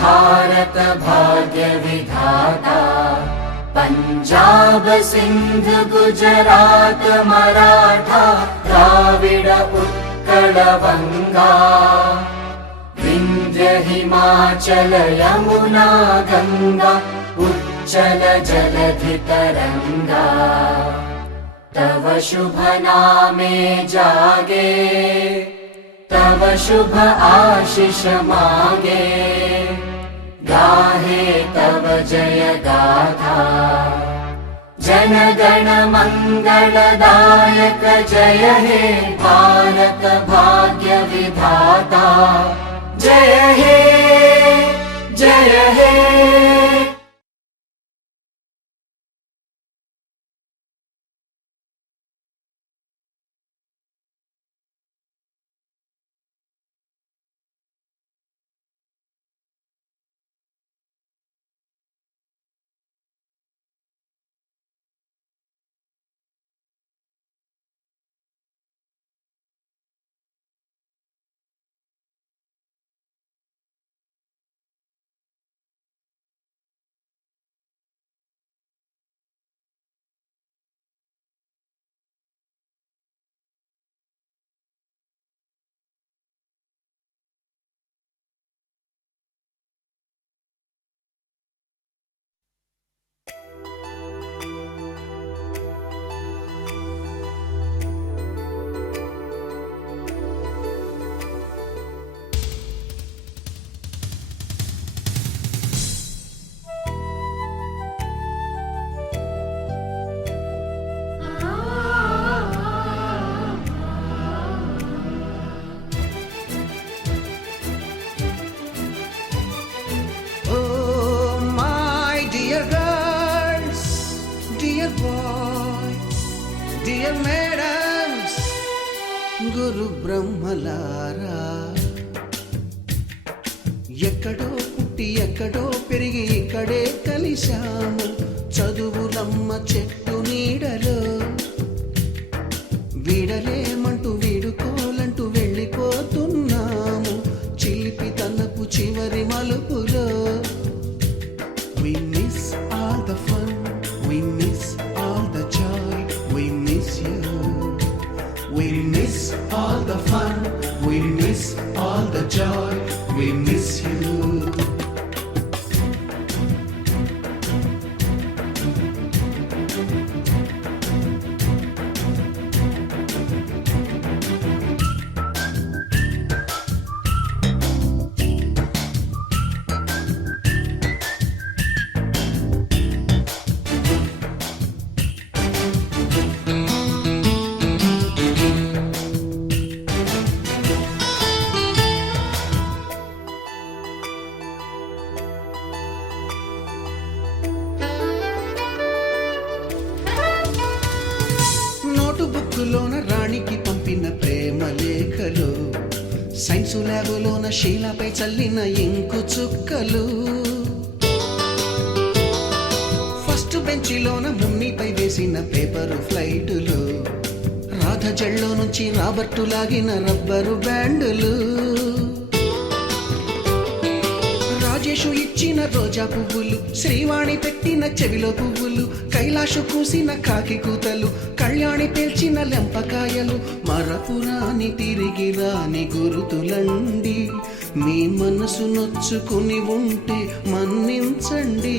भारत भाग्य विधाता। पंजाब सिंध गुजरात मराठा द्राविड उत्कल वंगा। विंध्य हिमाचल यमुना गंगा उच्चल जलधि तरंगा। तव शुभ नामे जागे तव शुभ आशीष मागे। गाहे तव जय गाथा जन गण मंगलदायक। जय हे भारत भाग्य विधाता। जय हे जय हे। Dear madams, గురు బ్రహ్మలారా, ఎక్కడో పుట్టి ఎక్కడో పెరిగి ఇక్కడే కలిశాము చదువులమ్మ చెట్టు నీడలో. వీడలేమంటూ వీడుకోలంటూ వెళ్ళిపోతున్నాము చిలిపి తనపు చివరి మలుపులో. We miss all the fun, we miss all the joy, we miss you. We miss all the fun, we miss all the joy, we miss you. బుక్కులోన రాణికి పంపిన ప్రేమ లేఖలు, సైన్సు ల్యాబులోన శీలపై చల్లిన ఇంకు చుక్కలు, ఫస్ట్ బెంచిలోన మున్నిపై వేసిన పేపరు ఫ్లైటులు, రాధ జల్లో నుంచి రాబర్టు లాగిన rubber బ్యాండులు, Rajesh ఇచ్చిన రోజా పువ్వులు, శ్రీవాణి పెట్టిన చెవిలో పువ్వులు, కైలాషు కూసిన కాకి కూతలు, కళ్యాణి పేల్చిన లెంపకాయలు, మరపురాని తిరిగి రాని గురుతులండి. మీ మనసు నొచ్చుకుని ఉంటే మన్నించండి.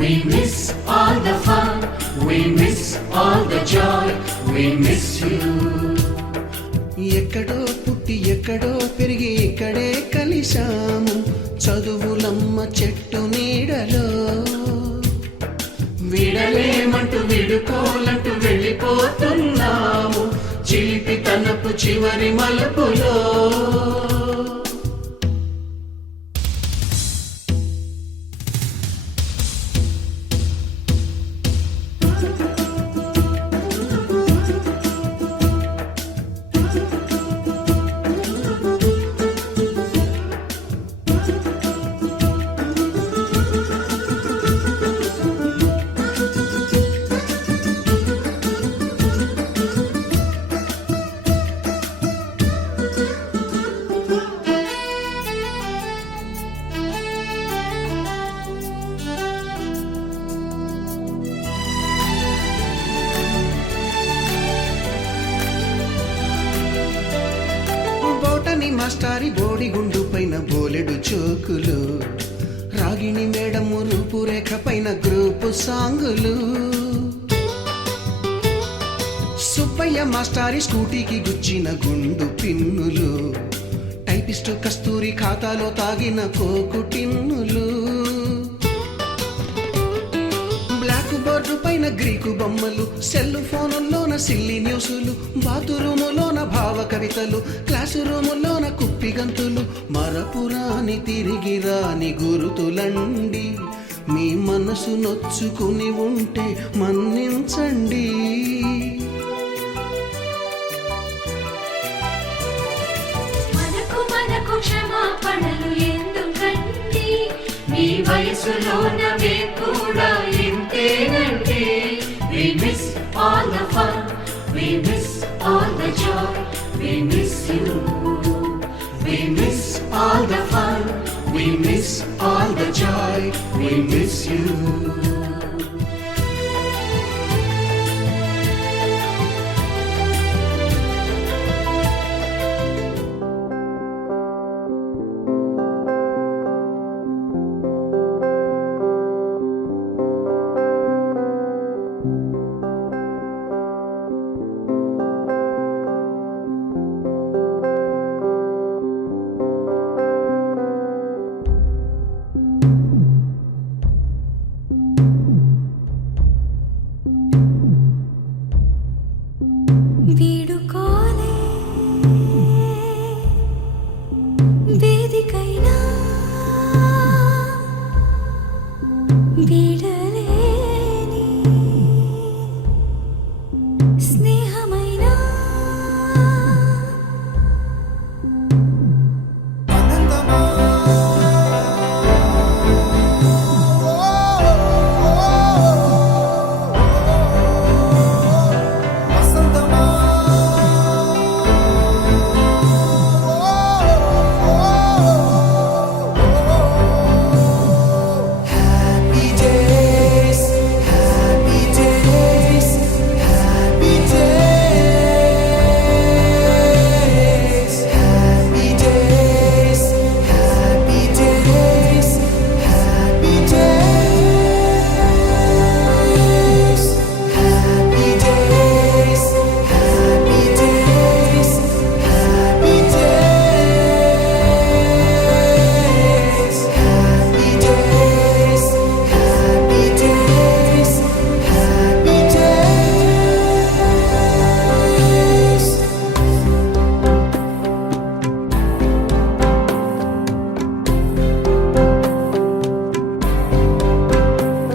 We miss all the fun, we miss all the joy, we miss you. ఎక్కడో పుట్టి ఎక్కడో పెరిగి ఇక్కడే కలిశాము చదువులమ్మ చెట్టు నీడలో. విడలేమంటూ విడుకోలంటూ వెళ్ళిపోతున్నాము చిలిపి తనపు చివరి మలుపులో. మాస్టారి బోడిగుండు పైన బోలెడు చోకులు, రాగిణి మేడము రూపురేఖ పైన గ్రూపు సాంగులు, సుబ్బయ్య మాస్టారి స్కూటీకి గుచ్చిన గుండు పిన్నులు, టైపిస్టు కస్తూరి ఖాతాలో తాగిన కోకు టిన్నులు, బ్లాక్ బోర్డు పైన గ్రీకు బొమ్మలు, సెల్ ఫోనుల్లోన సిల్లి న్యూసులు, బాతురూములోన భావ కవితలు, క్లాసు రూములోన కుప్పిగంతులు, మరపురాని తిరిగి రాని గురుతులండి, మీ మనసు నొచ్చుకుని ఉంటే మన్నించండి. మనకు క్షమాపణలు ఎందుకండి, మీ వయసులోన మేము కూడా ఇంతేనండి. We miss all the fun, we miss all the joy, we miss you. We miss all the fun, we miss all the joy, we miss you. వీడుకోలే వేదికైనా వీడలేని స్నేహమైనా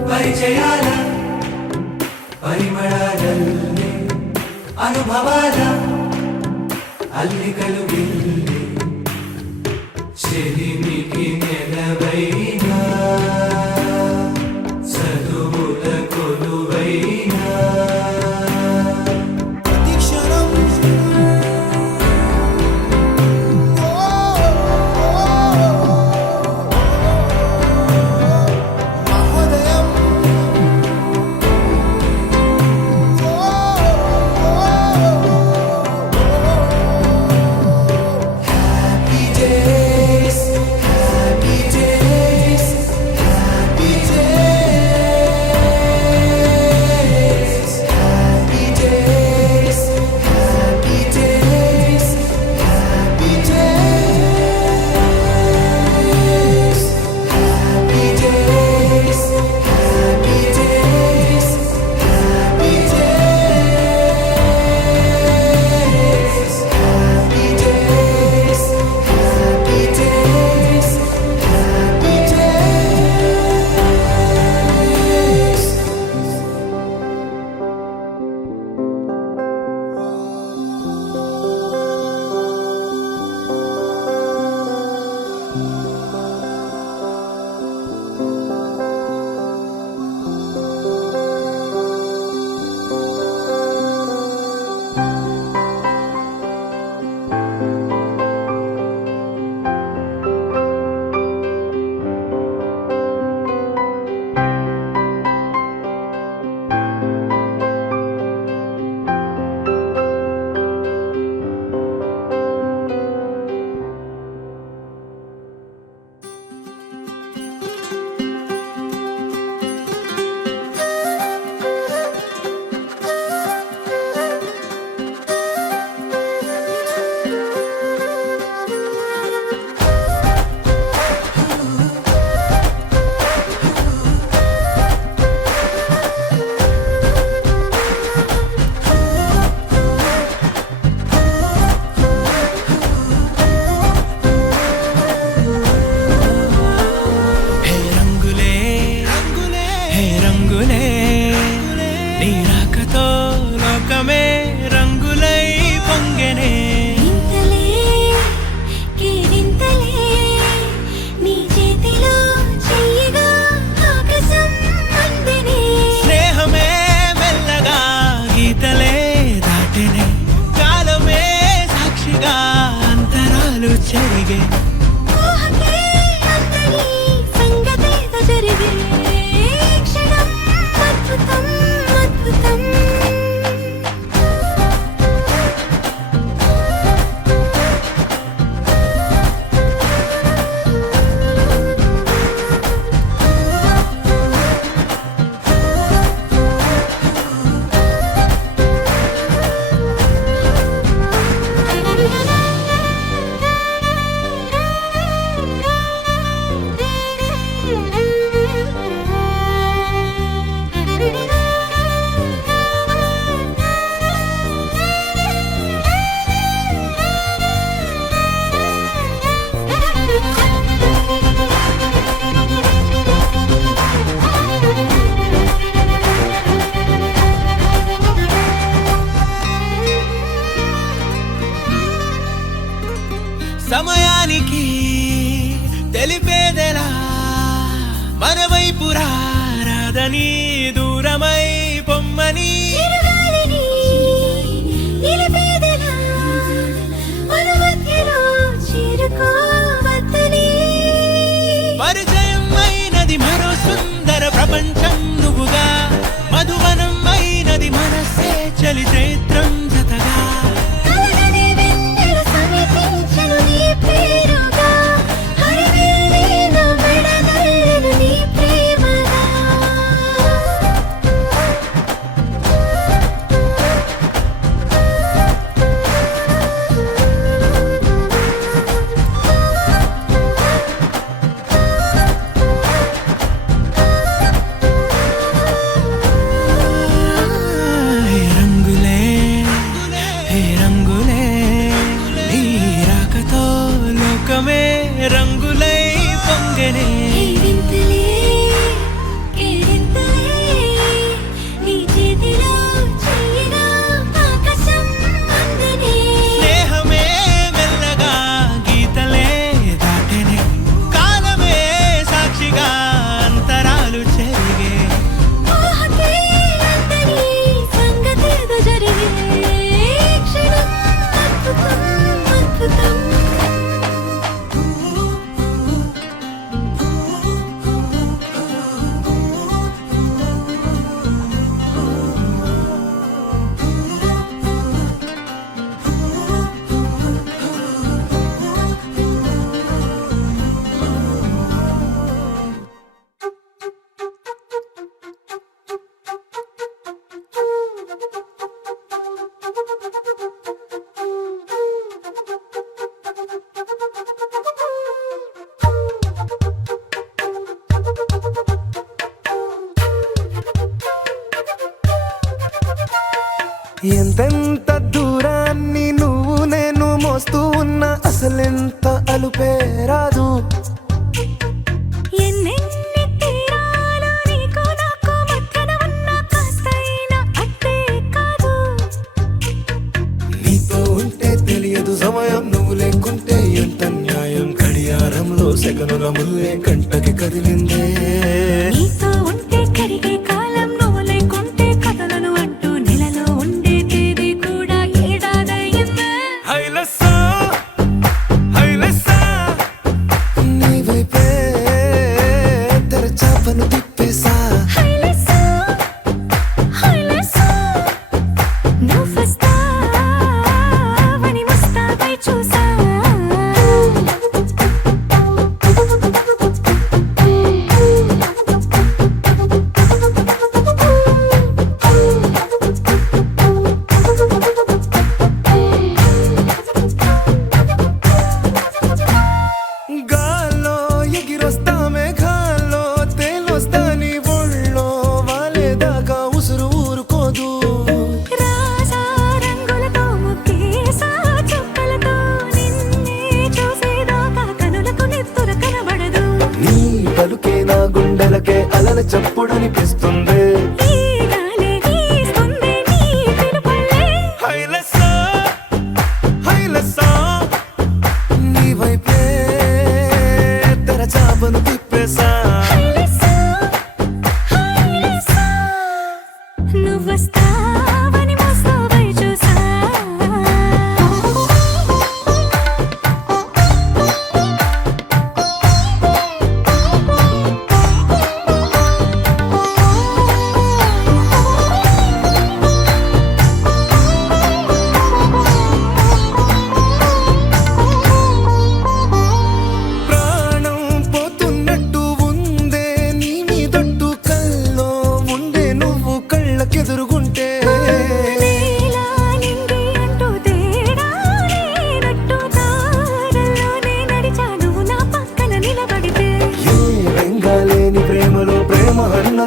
పరిచయాల పరిమళాలల్లే అనుభవాల అల్లికలు గిల్లే చెలిమికి నెలవైనా చదువుల కొలువైనా Happy చెరిగే ఊహకే అందని సంగతేదో జరిగే క్షణం అద్భుతం అద్భుతం సమయానికి తెలిపేదెలా మన వైపు రాదని దూరమై పొమ్మని చిరుగాలిని నిలిపేదెలా మన మధ్యలో చేరుకోవద్దని పరిచయం అయినది మరో సుందర ప్రపంచం నువ్వుగా మధువనం అయినది మనసే చలి చైత్రం జతగా కలగని వెన్నెల సమీపించెను నీ పేరుగా హరివేళి నా మెడనల్లెను నీ ప్రేమగా హే రంగులే హే రంగులే నీ రాకతో లోకమే రంగులై పొంగనే ఈ వింతలే కేరింతలే నీ చేతిలో చెయ్యిగా ఆకాశం అందనే స్నేహమే మెల్లగా గీతలే దాటెనే కాలమే సాక్షిగా అంతరాలు చెరిగే ఊహకే అందని సంగతేదో జరిగే క్షణం అద్భుతం అద్భుతం ఎంతెంత దూరాన్ని నువ్వు నేను మోస్తూ ఉన్నా అసలెంత అలుపే రాదు ఎన్నెన్ని తీరాలు నీకు నాకు మధ్యన ఉన్న కాస్తైనా అట్టే కాదు నీతో ఉంటే తెలియదు సమయం నువ్వు లేకుంటే ఎంత న్యాయం గడియారంలో సెకనుల ముల్లే కంటకి కదిలిందే నీతో ఉంటే కరిగే కాలం నువ్వు లేకుంటే కథలను అంటూ నెలలో ఉండే తేదీ కూడా ఏడాదయ్యిందే హైలసా హైలసా నీ వైపే తెరచాపను తిప్పేసా హైలెస్సా హైలెస్సా నువ్వొస్తావని ముస్తాబై చూసా గాల్లో ఎగిరొస్తా మేఘాల్లో తేలొస్తా నీ ఒళ్ళో వాలేదాకా ఉసురు ఊరుకోదు రాజా రంగులతో ముక్కేసా చుక్కలతో నిన్నే చూసేదాకా కనులకు నెత్తుర కనబడదు నీ పలుకే నా గుండెలకే అలల చప్పుడనిపిస్తుంది ఈ గాలి వీస్తుంది నీ పిలుపులే హైలసా హైలసా నీ వైపే తెరచాపను తిప్పేసా హైలెస్సా హైలెస్సా నువ్వొస్తావని ముస్తాబై చూసా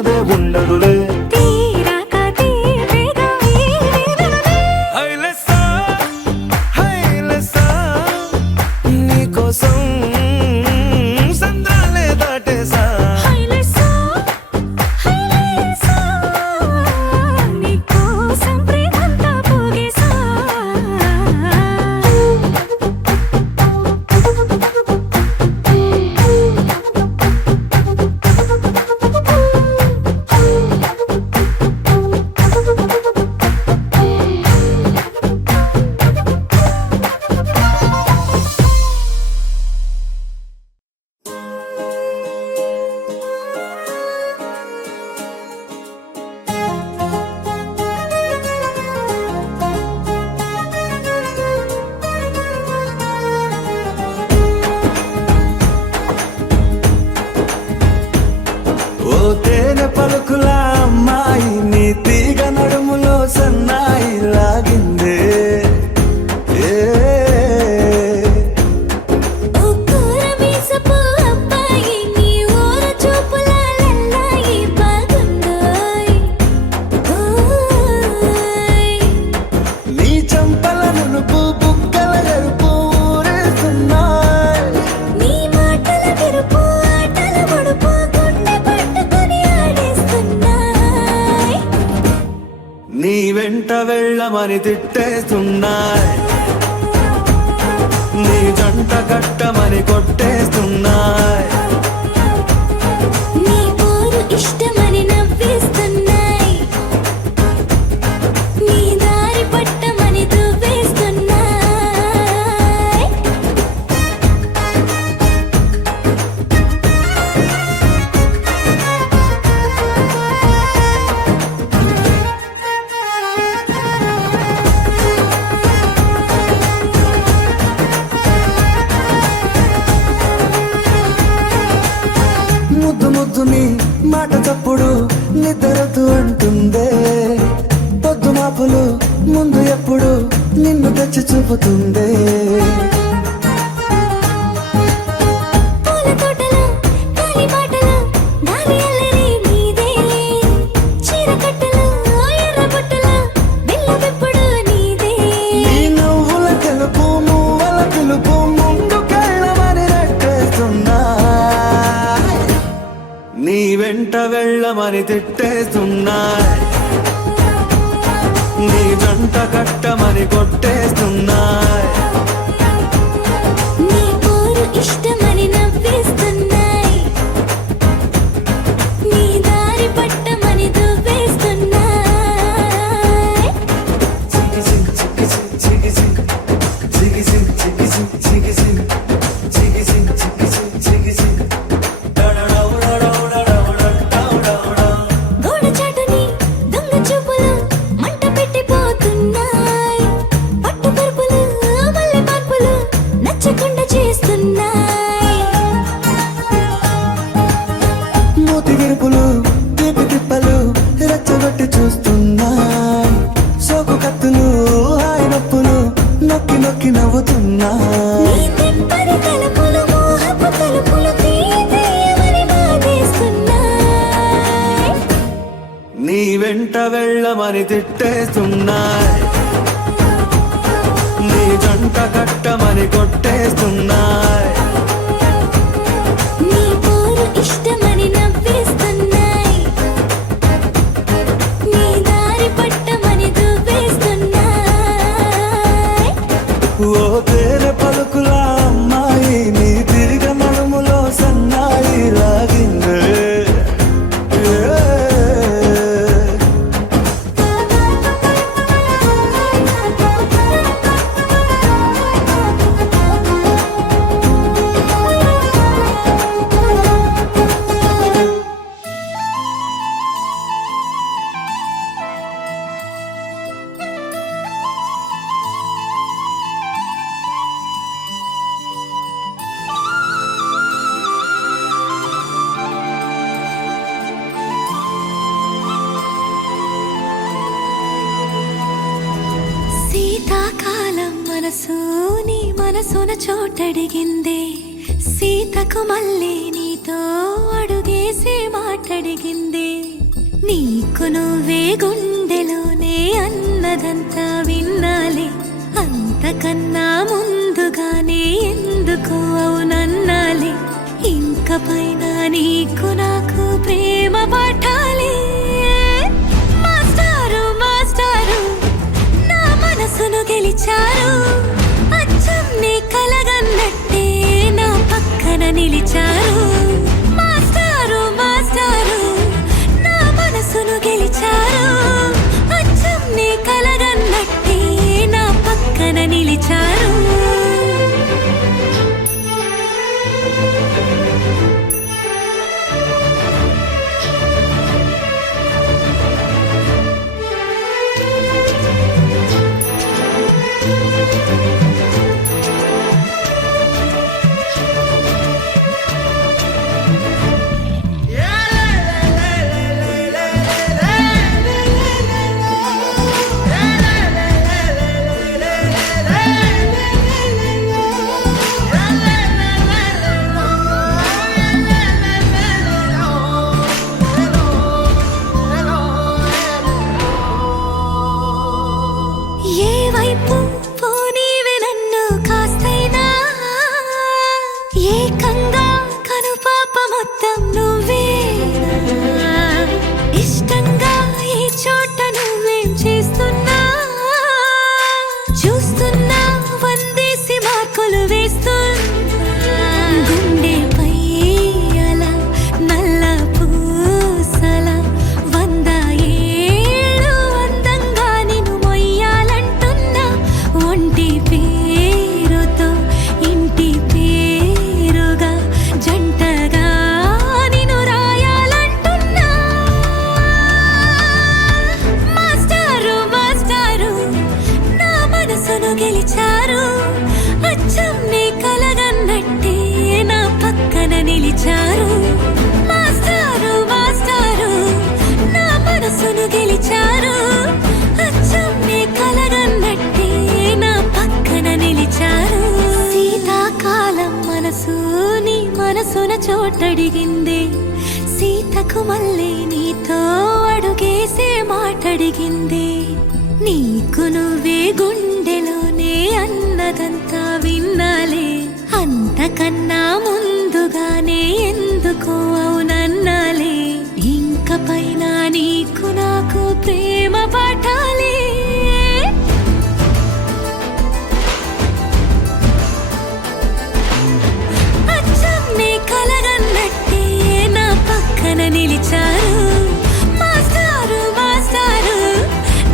ఉన్నదే ఉండదులే. తీరాక తీపిగా ఈ వేదనలే. హైలెస్సా హైలెస్సా నీకోసం సంద్రాలే దాటేసా. హైలెస్సా, హైలెస్సా, నీకోసం ప్రేమంతా పోగేసా. ఓ తేనె పలుకుల అమ్మాయి నీ తీగ నడుములో సన్నాయి లాగిందే. ఏ ఓ కూరమీసపు అబ్బాయి నీ ఊర చూపుల లల్లాయి బాగుందోయ్. ఓయ్ నీ చంపల నునుపు బుగ్గల ఎరుపు ఊరేస్తున్నాయి. నీ మాటల తెరుపు ఆటల పొడుపు గుండె పట్టుకొని ఆడేస్తున్నాయ్. నీ వెంట వెళ్ళమని తిట్టేస్తున్నాయి. నీ జంట కట్టమని కొట్టేస్తున్నాయి. నీ పోరు ఇష్టమని నవ్వేస్తున్నాయ్. నీ దారి పట్టమని దువ్వేస్తున్నాయ్. ముద్దు ముద్దు నీ మాట చప్పుడు నిద్రతూ అంటుందే. పొద్దు మాపులు ముందు ఎప్పుడు నిన్ను తెచ్చి చూపుతుందే. పూల తోటలో గాలి బాటలో గాలి అల్లరి నీదేలే. చీర కట్టలో ఎర్ర బుట్టలో బిల్ల విప్పుడు నీదే. నీ నవ్వుల తెలుపు మువ్వల పిలుపు ముందుకెళ్ళమని నెట్టేస్తున్నాయి. నీ వెంట వెళ్ళమని తిట్టేస్తున్నాయి. నీ జంట కట్టమని కొట్టేస్తున్నాయి. నీ పోరు ఇష్టమని నవ్వేస్తున్నాయ్. నీ దారి పట్టమని దువ్వేస్తున్నాయ్. గోడ చాటుని దొంగ చూపులు మంట పెట్టిపోతున్నాయ్. పట్టు పరుపులు మల్లె మార్పులు నచ్చకుండా చేస్తున్నాయ్. మూతి విరుపులు తీపి తిప్పలు రెచ్చగొట్టి చూస్తున్నాయి. సోకు కత్తులు హాయి నొప్పులు నొక్కి నొక్కి నవ్వుతున్నాయి. నీ తెప్పని తలుపులు మోహపు తలుపులు తీయమని బాధేస్తున్నాయ్. నీ వెంట వెళ్ళమని తిట్టేస్తున్నాయి. నీ జంట కట్టమని కొట్టేస్తున్నాయి. నీ పోరు ఇష్టమని నవ్వేస్తున్నాయ్. నీ దారి పట్టమని దువ్వేస్తున్నాయ్. ఓ తేనె పలుకుల అమ్మాయి నీ తిరిగ నడుములో సన్నాయి లాగిందే. ఏ శీతాకాలం మనసు నీ మనసున చోటడిగిందే. సీతకు మళ్ళీ నీతో అడుగేసి మాటడిగిందే. నీకు నువ్వే గుండెలోనే అన్నదంతా విన్నాలే, అంతకన్నా ముందుగానే ఎందుకు అవునన్నాలే. ఇంక పైన నీకు నాకు ప్రేమ పాఠాలే. మాస్టారు మాస్టారు నా మనసును గెలిచారు, అచ్చం నీ కలగన్నట్టే నా పక్కన నిలిచారు. మాస్టారు మాస్టారు నా మనసును గెలిచారు, అచ్చం నీ కలగన్నట్టే నా పక్కన నిలిచారు. ఏ వైపు పోనీవే నన్ను కాస్తైనా, ఏకంగా కనుపాప మొత్తం నువ్వేనా. ఇష్టంగా ఈ చోట నువ్వేం చేస్తున్నా, చూస్తున్నా వందేసి మార్కులు వేస్తున్నా. గుండెపై అలా నల్ల పూసల 100 ఏళ్ళు అందంగా నిన్ను మొయ్యాలంటున్నా. ఒంటి పేరుతో ఇంటి పేరుగా జంటగా నిన్ను రాయాలంటున్నా. మాస్టారు మాస్టారు నా మనసును గెలిచారు, అచ్చం నీ కలగన్నట్టే నా పక్కన నిలిచారు. మాస్టారు మాస్టారు నా మనసును గెలిచారు, అచ్చం నీ కలగన్నట్టే నా పక్కన నిలిచారు. శీతాకాలం మనసు నీ మనసున చోటడిగింది, సీతకు మళ్ళీ నీతో అడుగేసే మాటడిగింది. నీకు నువ్వే గుండెలోనే అన్నదంతా విన్నాలే, అంతకన్నా ముందుగానే ఎందుకు అవునన్నాలే. ఇంక పైన నీకు నాకు ప్రేమ పాఠాలే. అచ్చం నీ కలగన్నట్టే నా పక్కన నిలిచారు. మాస్టారు మాస్టారు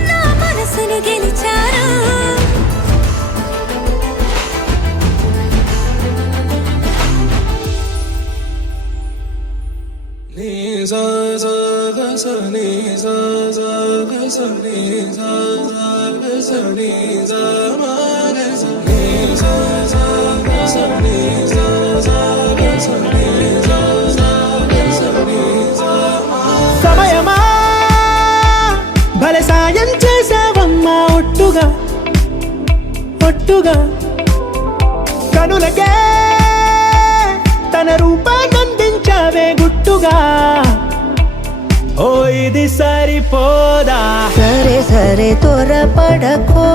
నా మనసును గెలిచారు. నీ సా సా గ స నీ సా సా గ స నీ సా సా గ స నీ సా మా గ స నీ సా సా గ స నీ సా సా గ స నీ సా సా గ స నీ సా మా. సమయమా భలే సాయం చేసావమ్మా ఒట్టుగా ఒట్టుగా, కనులకే తన రూపాన్నందించావే గుట్టుగా. ఓ ఇది సరిపోదా, సరే సరే త్వరపడకో,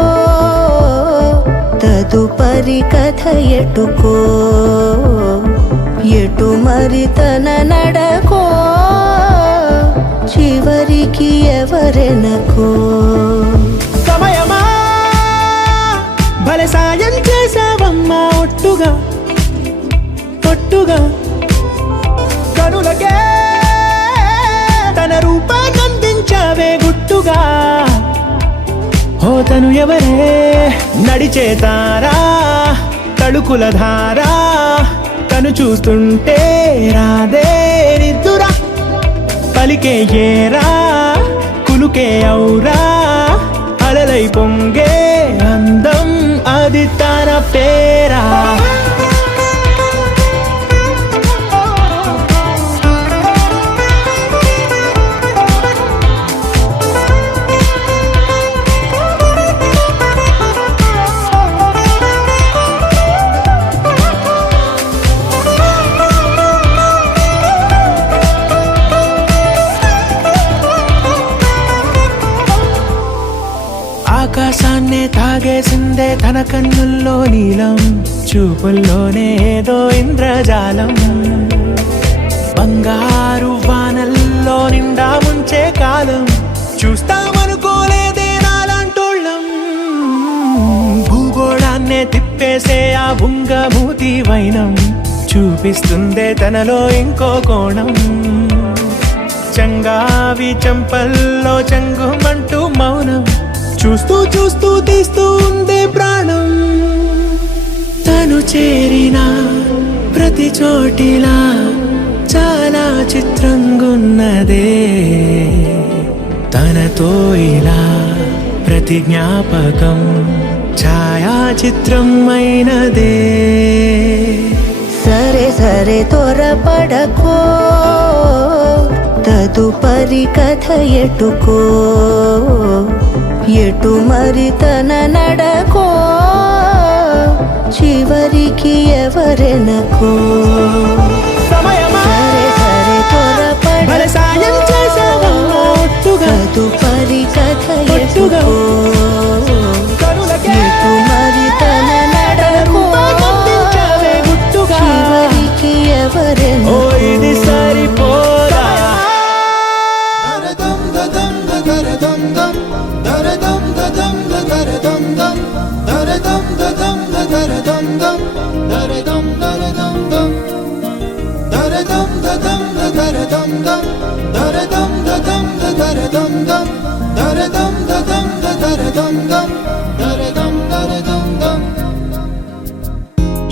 తదుపరి కథ ఎటుకో, ఎటు మరి తన నడకో, చివరికి ఎవరెనకో. సమయమా భలే సాయం చేసావమ్మా ఒట్టుగా ఒట్టుగా, కనులకే తన రూపాన్నందించావే గుట్టుగా. ఓ తను ఎవరే నడిచే తారా, తళుకుల ధారా, తను చూస్తుంటే రాదే నిద్దురా. పలికే ఏరా కులుకే ఔరా, అలలై పొంగే అందం అది తన పేరా. దాగేసిందే తన కన్నుల్లో నీలం, చూపుల్లోనే ఏదో ఇంద్రజాలం. బంగారు వానల్లో నిండా ముంచే కాలం, చూస్తామనుకోలేదే నాలాంటోళ్ళం. భూగోళాన్నే తిప్పేసే ఆ బుంగమూతి వైనం, చూపిస్తుందే తనలో ఇంకో కోణం. చంగావి చంపల్లో చంగుమంటూ మౌనం, చూస్తూ చూస్తూ తీస్తూ ఉందే ప్రాణం. తను చేరిన ప్రతి చోటిలా చాలా చిత్రంగున్నదే, తనతో ఇలా ప్రతి జ్ఞాపకం ఛాయాచిత్రం అయినదే. సరే సరే త్వరపడకో, తదుపరి కథ ఎటుకో, ఎటు మరి తన నడకో, చివరికి ఎవరెనకో. సరే సరే త్వరపడకో, తదుపరి కథ ఎటుకో, ఎటు మరి తన నడకో, చివరికి ఎవరెనకో. ఇది సరిపోదా?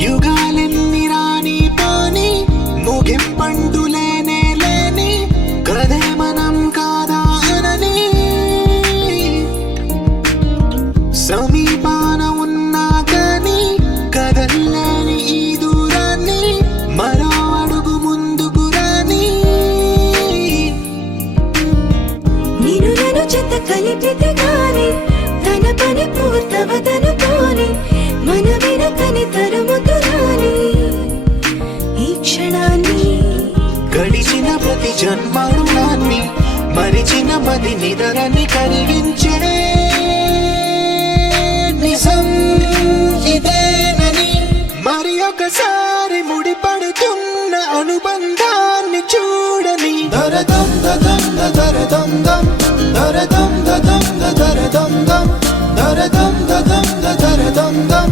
యుగాలెన్ని రాని పోని, ముగింపండు లేనే లేని కథే మనం కాదా అనని. సమీపాన ఉన్నా కానీ కదల్లేని ఈ దూరాన్ని, మరో అడుగు ముందుకు రాని. నిన్ను నన్ను చెత్త కలిపితే గాని తన పని పూర్తవదనుకోని, మన వెనకని తరుముతురాని ఈ క్షణాన్ని. గడిచిన ప్రతి జన్మరుణాన్ని మరిచిన మది నిదరని కరిగించే నిజం ఇదేనని, మరి ఒకసారి ముడిపడుతున్న అనుబంధాన్ని చూడని. దరదం దదం దరదం దం, దరదం దదం దరదం దం, దరదం దదం దరదం దం,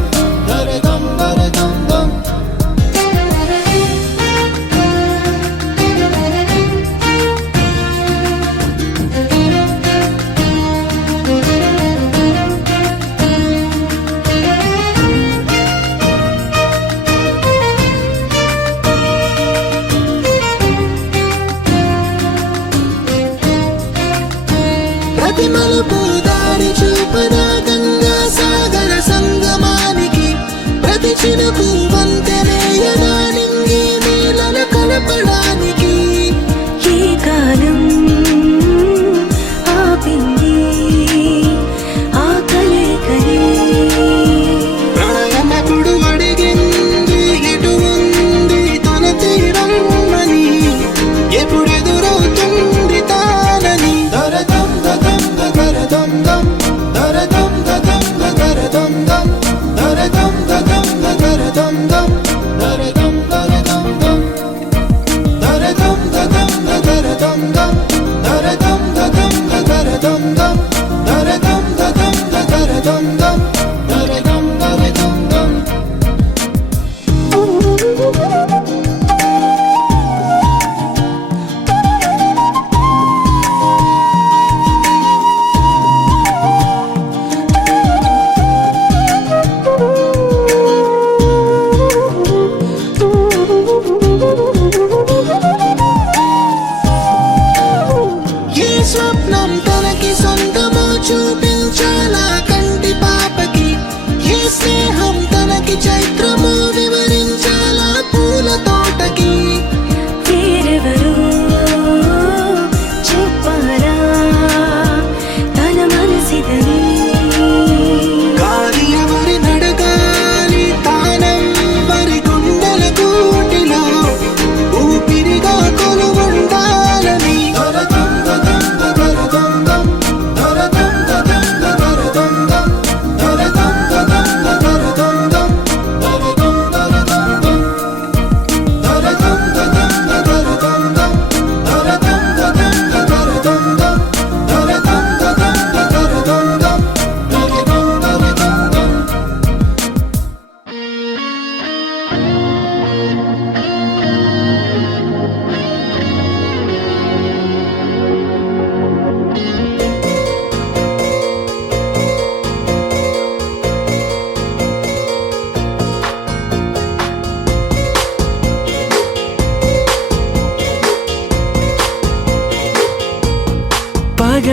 దరదం దరదం దం. ప్రతి మలుపు దారి చూపదా గంగా సాగర సంగమానికి, ప్రతి చినుకు వంతెనేయదా నింగి నీళ్ళ కలపడానికి. ఏ కాలం ఆపింది ఆ కలయికని, ప్రళయమప్పుడు అడిగింది ఎటు ఉంది తన తీరం అని, ఎప్పుడెదురవుతుంది తానని. దరదం దదం దరదం దం, దరదం దదం దరదం దం, దరదం దదం దరదం దం, దరదం దరదం దం, దరదం దదం దరదం దం, దరదం దదం దరదం దం, దరదం దదం దరదం దం, దరదం దరదం దం.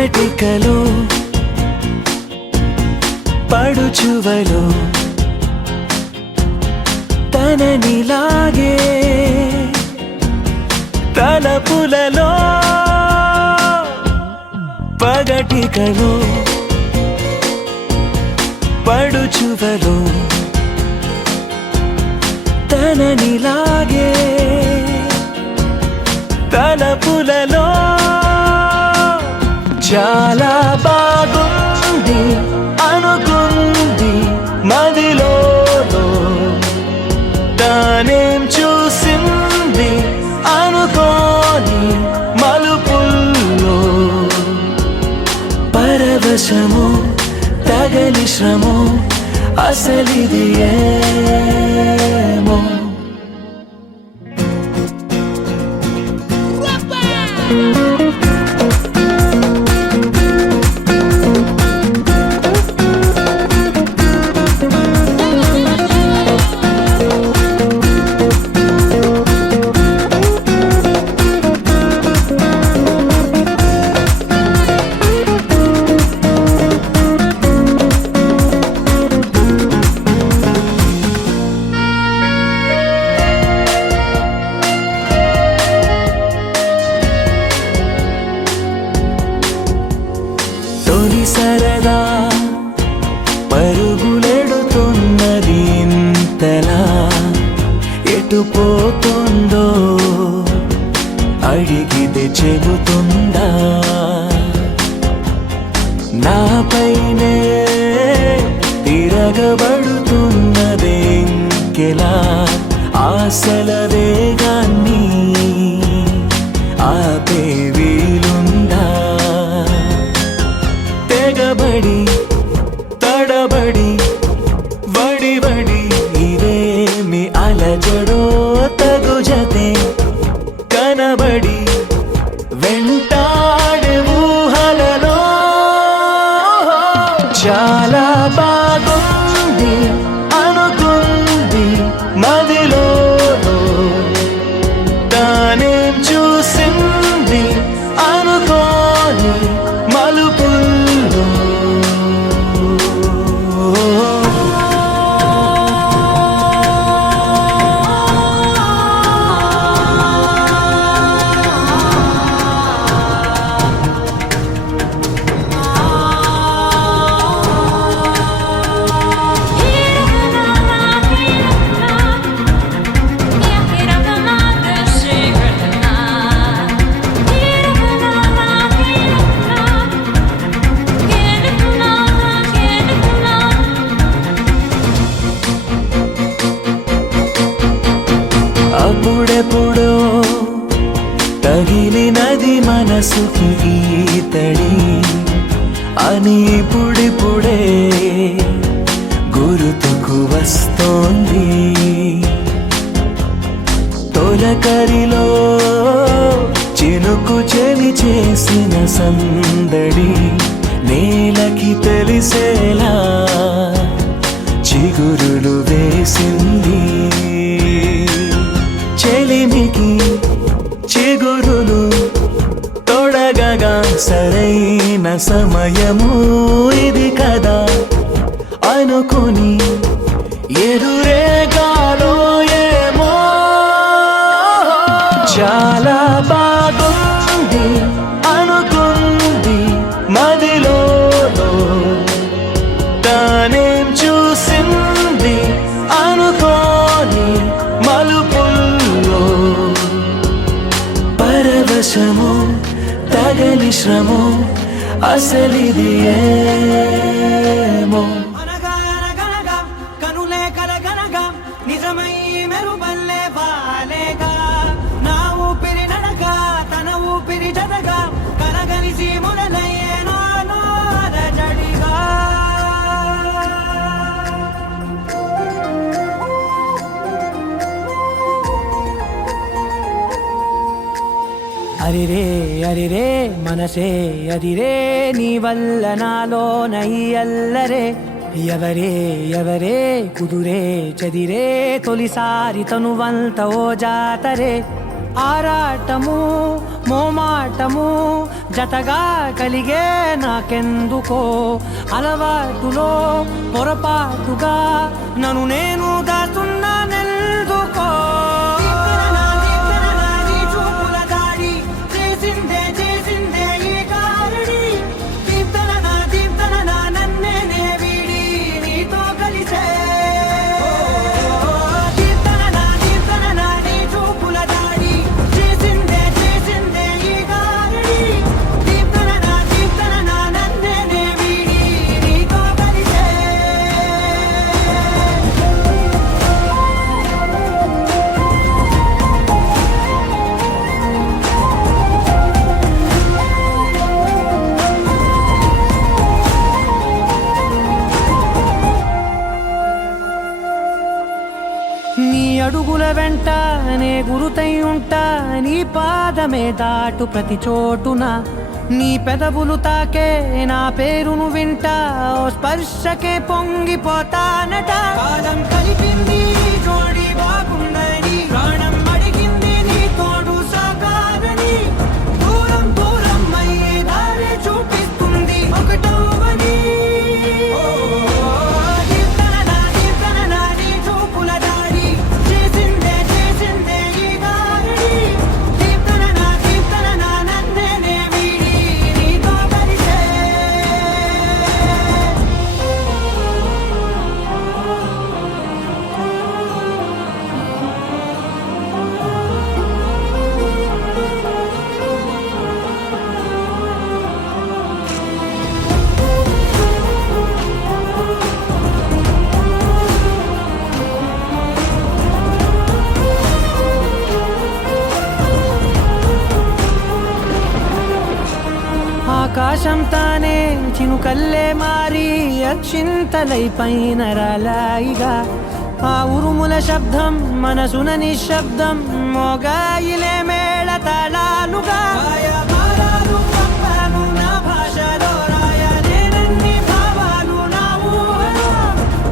పగటికలో పడుచువలో తననిలాగే తలపులలో పగటికలో పడుచువలో తననిలాగే తలపులలో చాలా బాగుంది అనుకుంది మదిలో తానేం చూసింది అనుకోని మలుపుల్లో పరవశము తగలి శ్రమో అసలిది ఏమో తొలి సరదా పరుగులెడుతున్నది ఇంతలా ఎటు పోతుందో అడిగితే చెబుతుందా నాపైనే తిరగబడుతున్నదే ఇంకెలా ఆశల వేగాన్ని ఆపే వీలుందా తెగబడి తడబడి వడి వడి ఇదేమి అలజడో తగు జతే కనబడి వెంటాడే ఊహలలో చాలా బాగుంది అనుకుంది మదిలో తానేం చూసింది అనుకోని మలుపుల్లో అప్పుడెప్పుడో తగిలినది మనసుకి ఈతడి అని ఇప్పుడిప్పుడే గుర్తుకు వస్తోంది తొలకరిలో చినుకు చెలి చేసిన సందడి నేలకి తెలిసేలా చిగురులు వేసింది చెలిమికి చిగురులు తొడగగా సరైన సమయము ఇది కదా అనుకుని ఎదురేగాలో ఏమో చాలా బాగుంది అనుకుంది మదిలో తానేం చూసింది అనుకోని మలుపుల్లో పరవశము తగలి శ్రమో అసలిది ఏమో అనగనగనగా కనులే కలగనగా నిజమై మెరుపల్లే వాలేగా నా ఊపిరి నడగా తన ఊపిరి జతగా కలగలిసి మొదలయ్యే నాలో అలజడిగా అరిరే అరిరే మనసే అదిరే నీ వల్ల నాలోన ఈ అల్లరే ఎవరే ఎవరే కుదురే చదిరే తొలిసారి తనువంత ఓ జాతరే ఆరాటము మోమాటము జతగా కలిగే నాకెందుకో అలవాటులో పొరపాటుగా నన్ను నేను దాస్తున్నానెందుకో నీ అడుగుల వెంట నే గురుతై ఉంటా నీ పాదమే దాటు ప్రతి చోటున నీ పెదవులు తాకే నా పేరును వింటా ఓ స్పర్శకే పొంగిపోతానట కాలం కలిపింది జోడి బాగుందని ప్రాణం అడిగింది నీ తోడు సాగాలని దూరం దూరం అయ్యే దారి చూపిస్తుంది ఒకటవని ఆకాశం తానే చినుకల్లే మారి అక్షింతలై పైన రాలాయిగా ఆ ఉరుముల శబ్దం మనసున నిశ్శబ్దం మోగాయిలే మేళ తాళాలుగా నా భాషలో రాయలేనన్ని భావాలు నా ఊహలో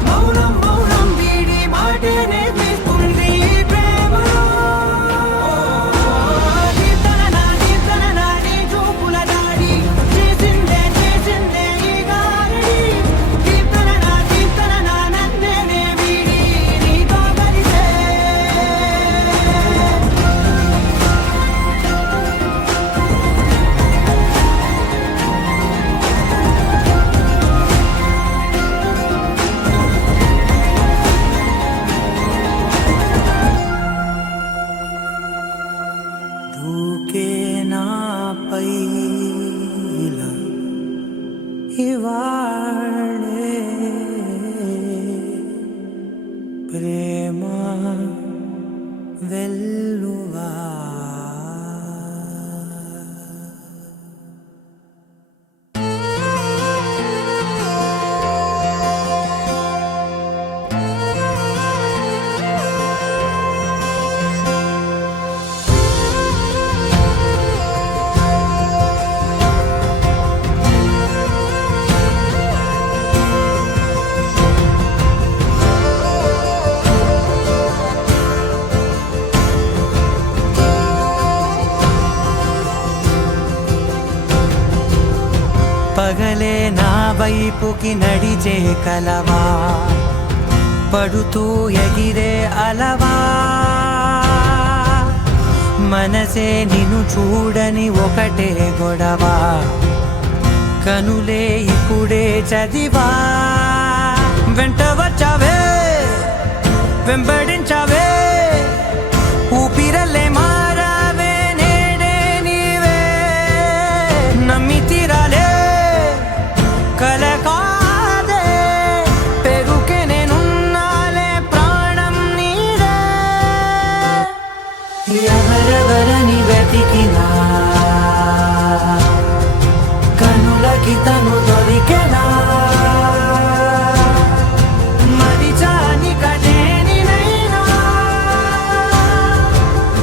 మౌనం మౌనం వీడి మాటే నేర్పిస్తుంది ప్రేమలో దూకే నాపై ఇలా ఇవాళే ప్రేమ వెల్లువా పగలే నా వైపుకి నడిచే కలవా పడుతూ ఎగిరే అలవా మనసే నిన్ను చూడని ఒకటే గొడవ కనులే ఇప్పుడే చదివా వెంట వచ్చావే వెంబడించావే ఊపిరల్లే మారావే నేడే నీవే నమ్మి తీరాలే కలకాదే పెరుకే నేనున్నాలే ప్రాణం నీదే ఎవరెవరని వెతికినా కనులకి తను దొరికెనా మరిచాని కటేనినైనా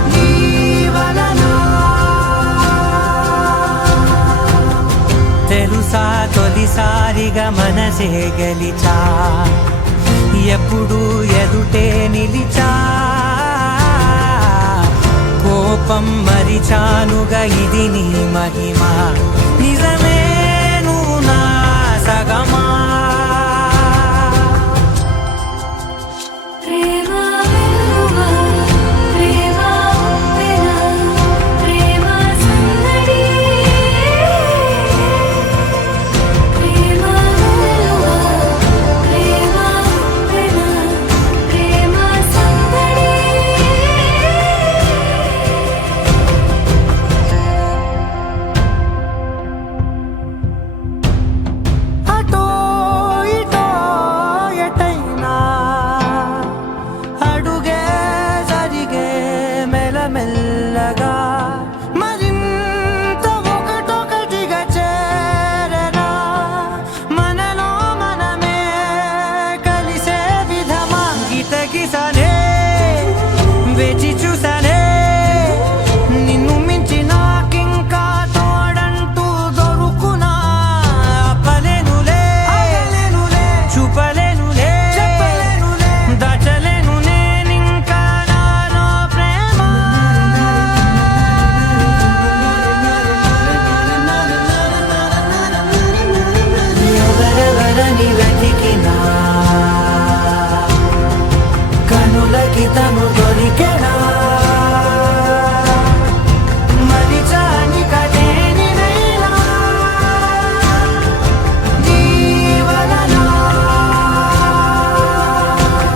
నీ వలన తెలుసా తొలిసారిగా మనసే గెలిచా ఎప్పుడు ఎదుటే నిలిచా కోప పాపం మరిచానుగా ఇది నీ మహిమ నిజమే నువ్వు నా సగమా ప్రేమ వెలువా ప్రేమ ఉప్పెన ప్రేమ సందడి ప్రేమ వెలువా ప్రేమ ఉప్పెన ప్రేమ సందడి అటో ఇటో ఎటైనా అడుగే జరిగే మెల్లమెల్లగా మరింత ఒకటొకటిగా చేరనా మనలో మనమే కలిసే విధమా గితగిసనే వేచి చూసనే నిన్ను మించి నాకింకా తోడంటూ దొరుకునా ఆపలేనులే చూపలేనులే దాచలేను నేనింకా నాలో ప్రేమ ఎవరెవరని వెతికినా కనులకి తను దొరికెనా మరిచాని కదేనినైనా జీవనలో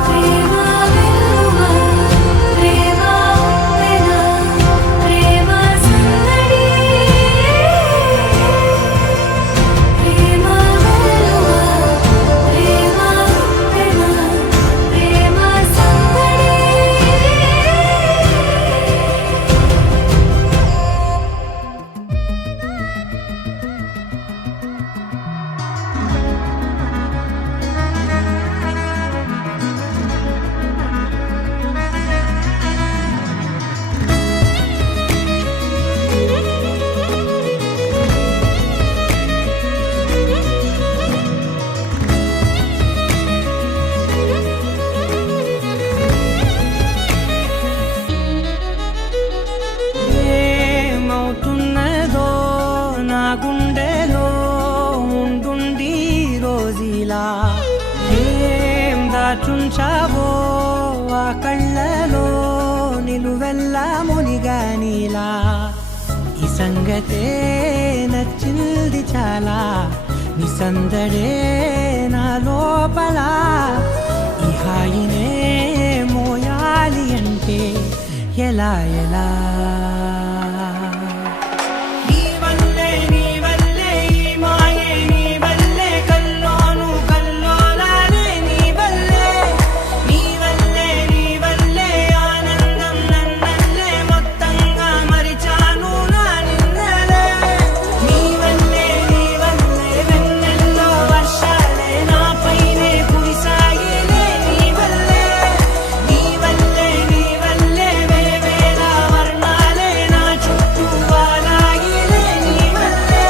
ప్రేమ వెలువా ప్రేమ ఉప్పెన ప్రేమ సందడి ప్రేమ వెలువా ప్రేమ ఉప్పెన ప్రేమ సందడి ఏమవుతున్నదో నా గుండెలో ఉండుండి రోజులా ఏం దాచుంచావో ఆ కళ్ళలో నిలువెల్లా మునిగానిలా ఈ సంగతే నచ్చింది చాలా నీ సందడే నా లోపల ఈ హాయినే మోయాలి అంటే ఎలా ఎలా నీ వల్లే ఈ మాయే నీ వల్లే కల్లోను కల్లోలానే నీ వల్లే ఆనందం నన్నల్లే మొత్తంగా మరిచాను నా నిన్నలే నీ వల్లే వెన్నెల్లో వర్షాలే నాపైనే కురిసాయిలే నీ వల్లే వేవేల వర్ణాలే నా చుట్టూ వాలాయిలే నీ వల్లే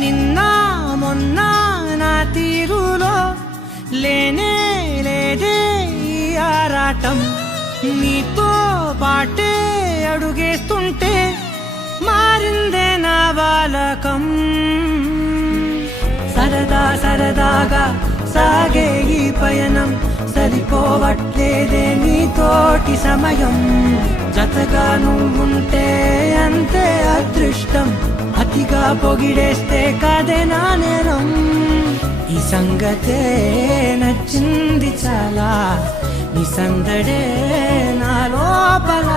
నిన్న మొన్న నా తీరులో లేనే లేదే ఈ ఆరాటం నీతో పాటే అడుగేస్తుంటే మారిందే నా బాలకం సరదాగా సాగే ఈ పయనం సరిపోవట్లేదే నీతోటి సమయం జతగా నువ్వుంటే అంతే అదృష్టం అతిగా పొగిడేస్తే కదే నా నేరం ఈ సంగతే నచ్చింది చాలా నీ సందడే నా లోపల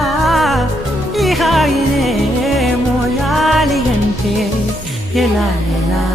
ఈ హాయినే మోయాలి అంటే ఎలా ఎలా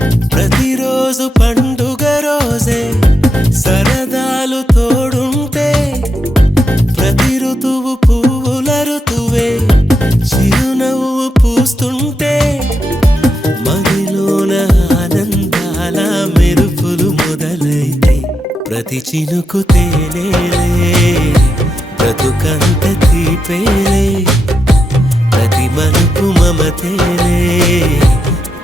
ప్రతిరోజు పండుగ రోజే సరదాలు తోడుంటే ప్రతి ఋతువు పువ్వుల ఋతువే చిరునవ్వు పూస్తుంటే మదిలోన ఆనందాల మెరుపులు మొదలైతే ప్రతి చినుకు తేనేలే బ్రతుకంత తీపేలే ప్రతి మలుపు మమతేలే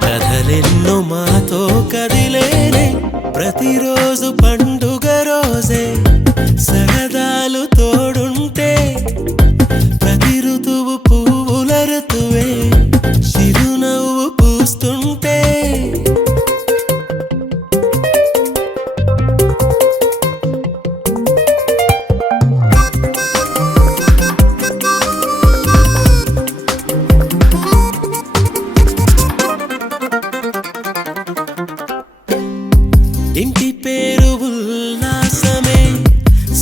కథలెన్నో మాతో కదిలేనే ప్రతిరోజు పండుగ రోజే సరదాలు తోడుంటే ప్రతి ఋతువు పువ్వుల ఋతువే చిరునవ్వు పూస్తుంటే ఇంటి పేరు ఉల్లాసమే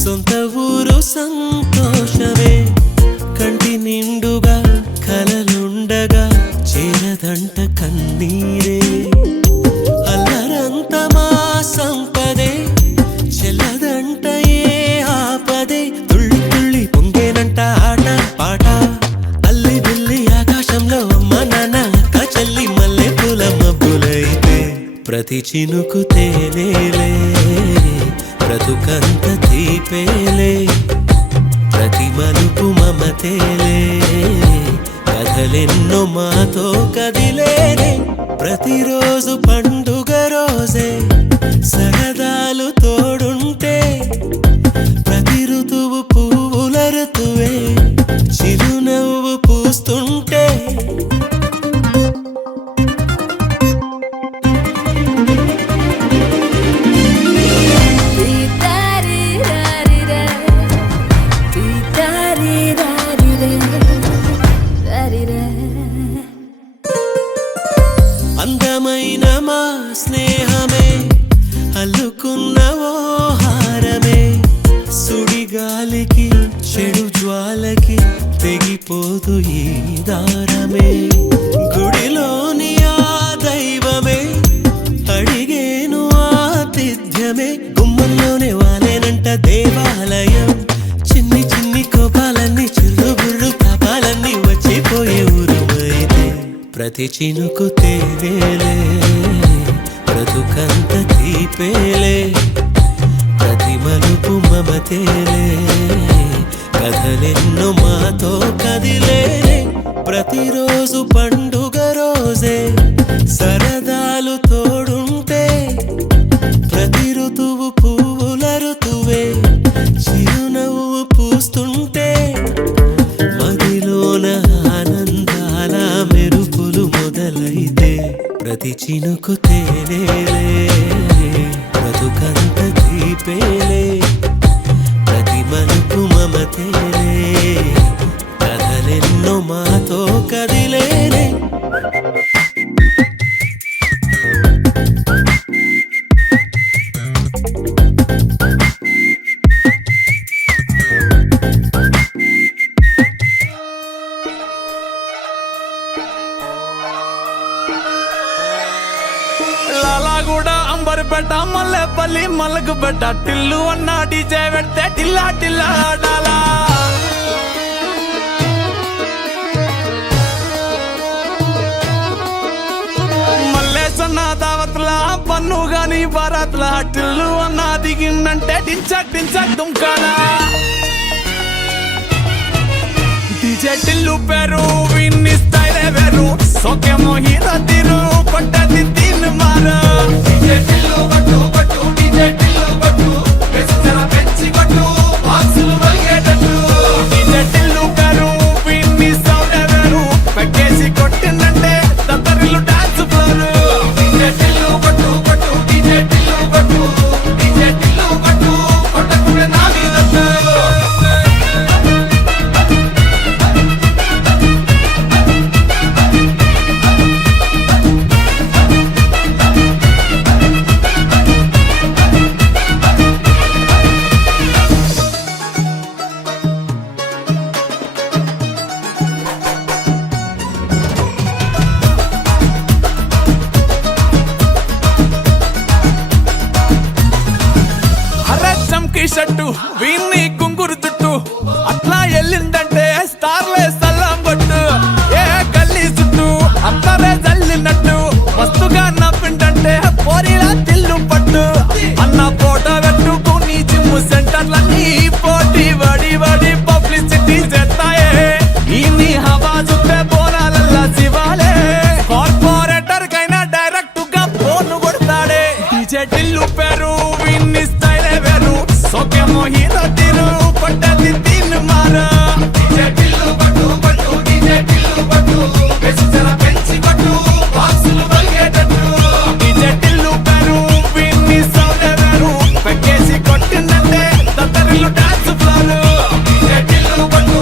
సొంత ఊరు సంతోషమే కంటి నిండుగా కలలుండగా చేరదంట కన్నీరే అల్లరంత మా సంపదే చెల్లదంట ఏ ఆపదే తుళ్ళి తుళ్ళి పొంగేనంట ఆట పాట అల్లి బిల్లి ఆకాశంలో అమ్మ నాన్న అక్క చెల్లి మల్లె పూల మబ్బులైతే ప్రతి చినుకు తేనేలే బ్రతుకంత తీపేలే ప్రతి మలుపు మమతేలే కథలెన్నో మాతో కదిలేనే ప్రతిరోజు పండుగ రోజే సరదాలు తోడుంటే ప్రతి ఋతువు పువ్వుల ఋతువే చిరునవ్వు పూస్తుంటే అందమైన మా స్నేహమే అల్లుకున్న ఓ హారమే సుడిగాలికి చెడు జ్వాలకి తెగిపోదు ఈ దారమే గుడిలోని ఆ దైవమే అడిగేను ఆతిథ్యమే గుమ్మంలోనే వాలేనంట దేవాలయం చిన్ని చిన్ని కోపాలన్నీ చిల్లు బుర్రు తాపాలన్నీ వచ్చిపోయే ఊరుమైతే ప్రతి చినుకు తేనేలే బ్రతుకంత తీపేలే ప్రతి మలుపు మమతేలే కథలెన్నో మాతో కదిలేనే ప్రతిరోజు పండుగ రోజే సరదాలు తోడుంటే ప్రతి ఋతువు పువ్వుల ఋతువే చిరునవ్వు పూస్తుంటే మదిలోన ఆనందాల మెరుపులు మొదలైతే ప్రతి చినుకు తేనేలే బ్రతుకంత తీపేలే ప్రతి మలుపు మమతేలే కథలెన్నో మాతో కదిలేనే లాలాగూడ అంబర్పేట మల్లెపల్లి మల్లకుపేట టిల్లు అన్న డీజే పెడితే టిల్లా టిల్లా ఆడాలా మల్లేసన్న దావత్ల పన్ను గాని బారాత్ల టిల్లు అన్న దిగిందంటే టించక్ టించక్ దుంకాలా డీజే టిల్లు పేరు విన్ని స్టైలే వేరు సోకేమో హీరో తీరు పట్టది తీన్ మారు డీజే టిల్లు పట్టు పట్టు డీజే టిల్లు పట్టు వెచ్చన పెంచి కొట్టు బాక్సులు వలిగేటట్టు డీజే టిల్లు పేరు విన్ని సౌండ్ వేరు పెక్కేసి కొట్టిందంటే తత్తరిల్లు డాన్స్ ఫ్లోర్ డీజే టిల్లు పట్టు పట్టు డీజే టిల్లు పట్టు డీజే టిల్లు పట్టు కొట్టకుడే నా మీదట్టు షట్టు వీన్ని కుంగురు చుట్టూ అట్లా ఎల్లిందంటే స్టార్లే సల్లం కొట్టు ఏ గల్లీ చుట్టూ అత్తరే జల్లినట్టు మస్తుగా నవ్విందంటే పోరిలా తిల్లు పట్టు అన్న ఫోటో పెట్టుకుని జిమ్ సెంటర్లన్నీ పోటీ వడి పబ్లిసిటీ చేస్తాయే ఈ హవా చుట్టే బోనాలల్లా శివాలే కార్పొరేటర్ కైనా డైరెక్ట్ గా ఫోన్ కొడతాడే డీజే టిల్లు పేరు విన్ని స్టైలే వేరు సోకేమో హీరో తీరు పట్టది తీన్ మారు డీజే టిల్లు పట్టు డీజే టిల్లు పట్టు బెసి జర పెంచి కొట్టు బాక్సులు వల్గేటట్టు డీజే టిల్లు పేరు విన్ని సౌండ్ వేరు పెక్కేసి కొట్టిందంటే దత్తరిల్లు డాన్స్ ఫ్లోర్ డీజే టిల్లు పట్టు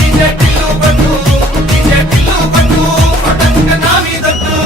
డీజే టిల్లు పట్టు డీజే టిల్లు పట్టు పట్టంగ నా మీదట్టు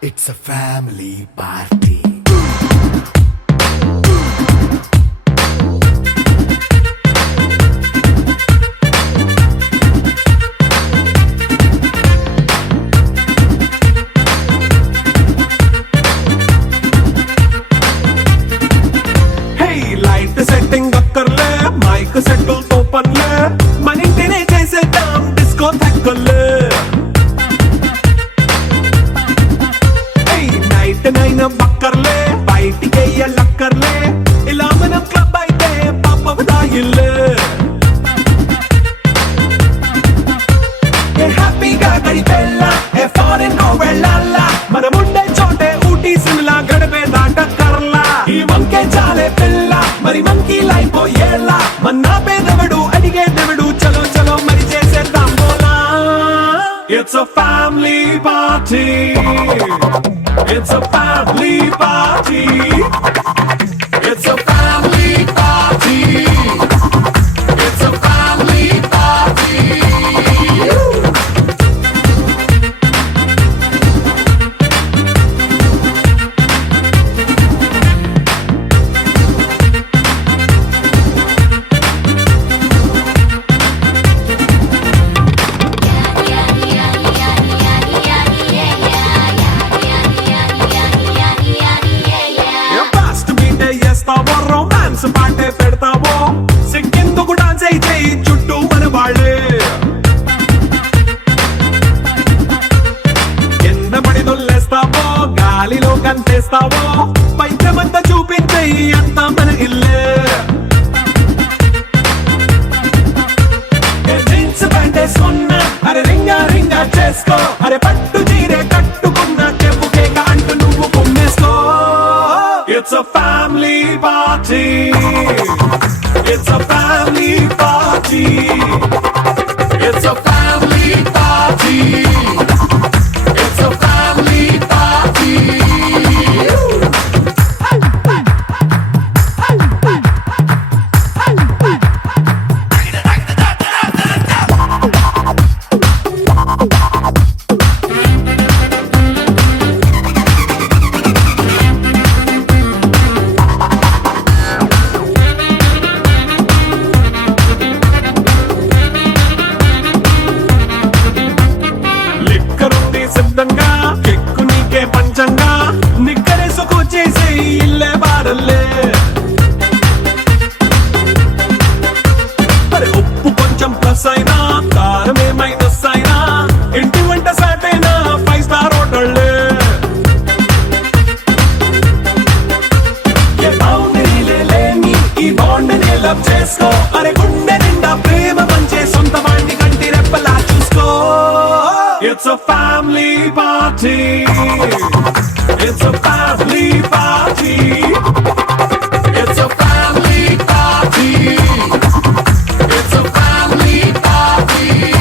It's a family party. Hey, light setting అక్కర్లే మైక్ సెట్టుల్ తో పనిలే మన ఇంటినే చేసేద్దాం డిస్కో థక్కర్లే నైట్ నైన్ బక్కర్లే బయటికి లక్కర్లే ఇలా మనం క్లబ్ అయితే పాపదాయిల్లే హ్యాపీగా గడిపెళ్ళ ఏ ఫారెన్ వెళ్ళాలా మనం ఉండే చోటే ఊటీ సిమ్లా గడిపే దాటక్కర్లా ఈ మంకే చాలే పిల్ల మరి మంకీ లైఫ్ ఏళ్ళ మన్నా పేదవడు అడిగేదెవడు చలో చలో మరి చేసేద్దాం బోలా It's a family party. It's a family party. It's a family party. It's a family party. Romance పాటే పెడతావో సిక్కిందుకు డాన్స్ అయితే చుట్టూ మన వాళ్ళే కింద పడి దొల్లేస్తావో గాలిలో కంటేస్తావో పైకమంతా చూపించే అంతా మన ఇల్లే జీన్స్ ప్యాంట్ వేసుకున్నా అరే రింగా రింగా చేసుకో అరే పట్టు చీరే కట్టుకున్నా చెప్పు కేక అంటూ నువ్వు కుమ్మేసుకో It's a family party. It's a family party. It's a family party. It's a family party. చేసుకో అరే గుండె నిండా a family party. It's a family party. It's a family party. It's a family party.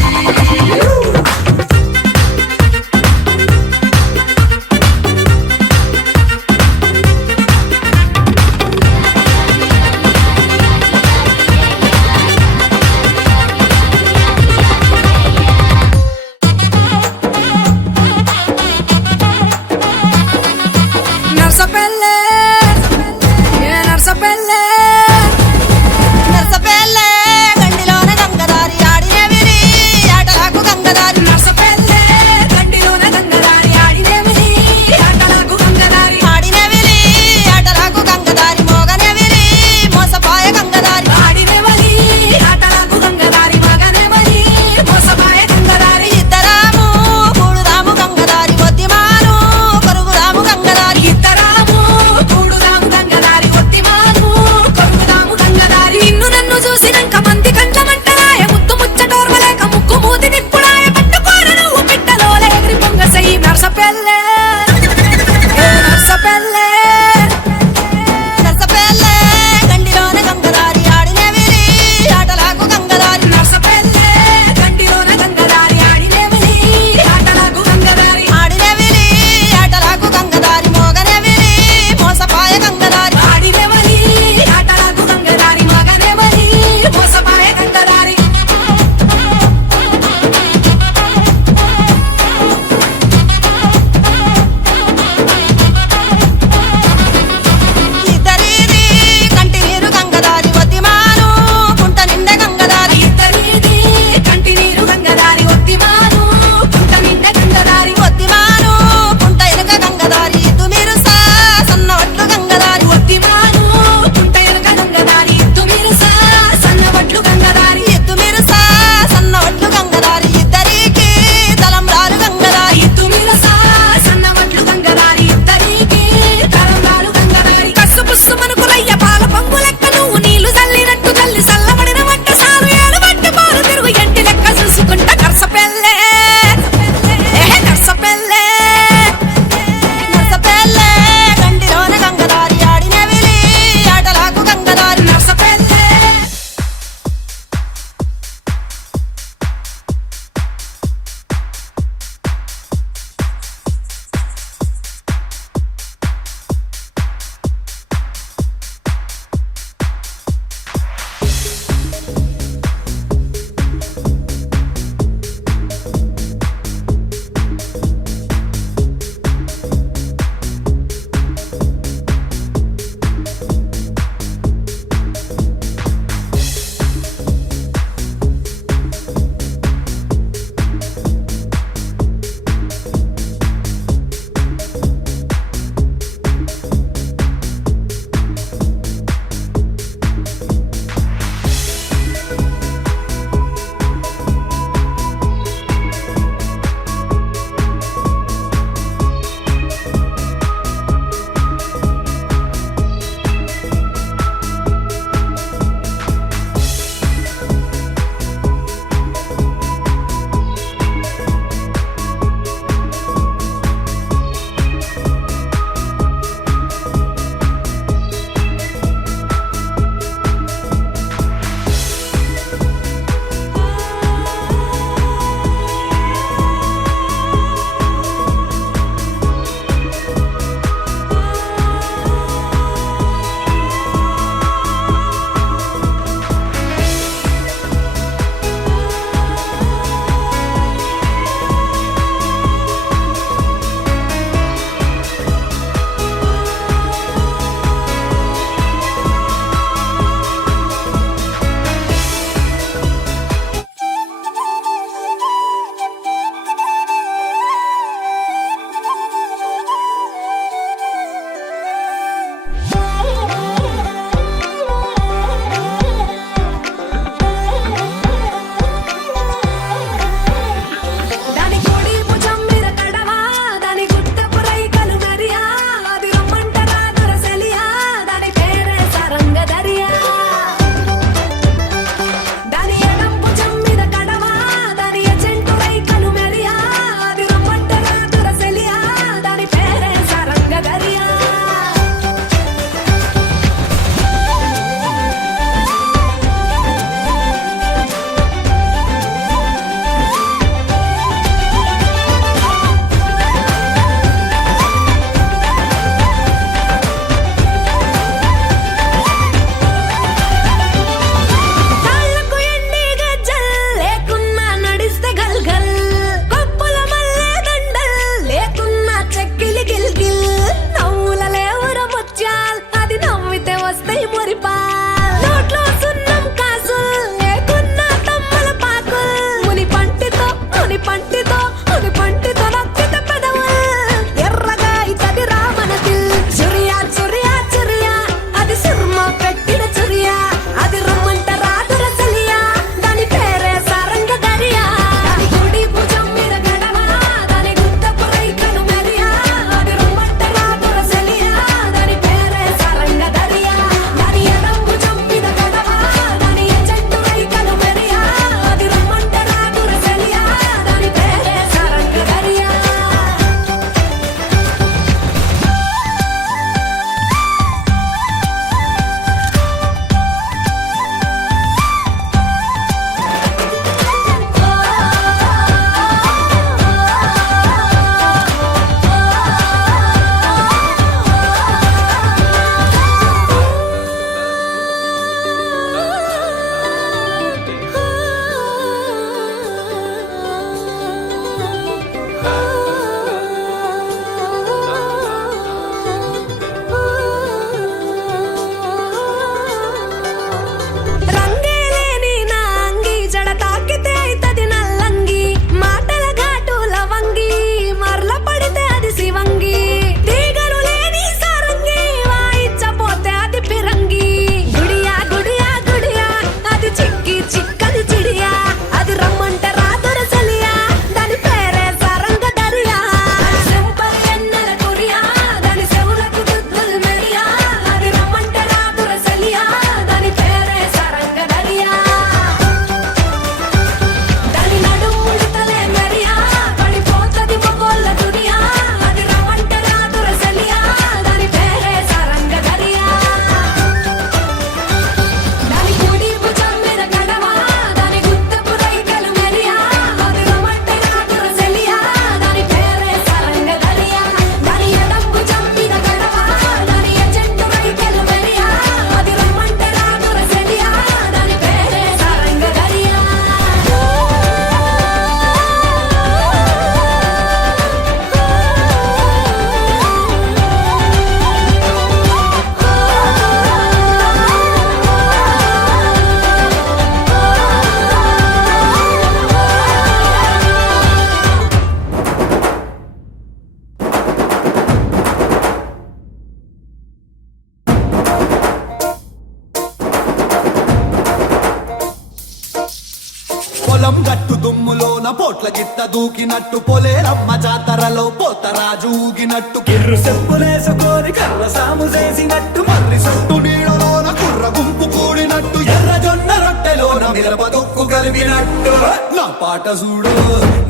పొలం గట్టు దుమ్ములోన పోట్ల గిట్ట దూకినట్టు పొలేరమ్మ జాతరలో పోతరాజు ఊగినట్టు కిర్రు చెప్పులేసుకొని కర్ర సాము చేసినట్టు మర్రి సొట్టు నీడలోన కుర్ర గుంపు కూడినట్టు ఎర్ర జొన్న రొట్టెలోన మిరప దొక్కు కలిపినట్టు నా పాట చూడు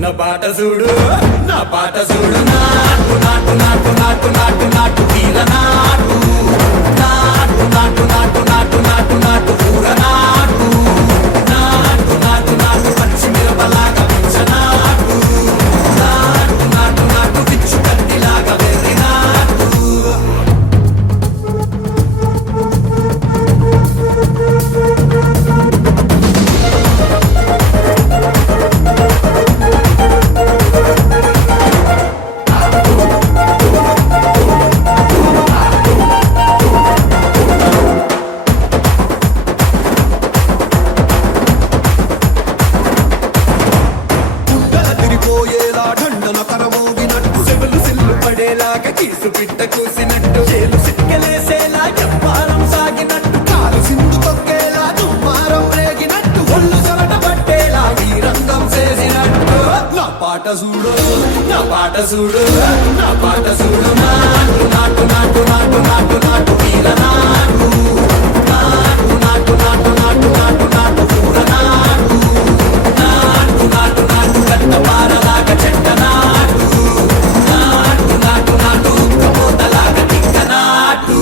నా పాట చూడు నా పాట చూడు నాటు నాటు నాటు నాటు నాటు నాటు తీర నాటు నాటు నాటు నాటు నాటు నాటు నాటు ఊర నాటు నాటు నాటు నాటు పచ్చి మిరపలాగా పిచ్చ నాటు నాటు నాటు నాటు పిచ్చు కత్తిలాగా వెర్రి నాటు తిరిపోయేలా ఢండన కరమోగినట్టు సెవెలు సిల్లు పడేలాగా కీసు పిట్ట కూసినట్టు చేలు సిక్కలేసేలా చెప్పారం సాగినట్టు కాలు సింధు తొక్కేలా దుమ్మారం రేగినట్టు ఒళ్ళు సొరట పట్టేలా ఈ రంగం చేసినట్టు నా పాట చూడు నా పాట చూడు నా పాట చూడు నాటు నాటు నాటు నాటు నాటు నాటు వీర నాటు నాటు నాటు నాటు నాటు నాటు నాటు ఊర నాటు నాటు నాటు నాటు కట్ట పారలాగా చెట్ట నాటు నాటు నాటు నాటు ఉక్కపోతలాగా తిక్క నాటు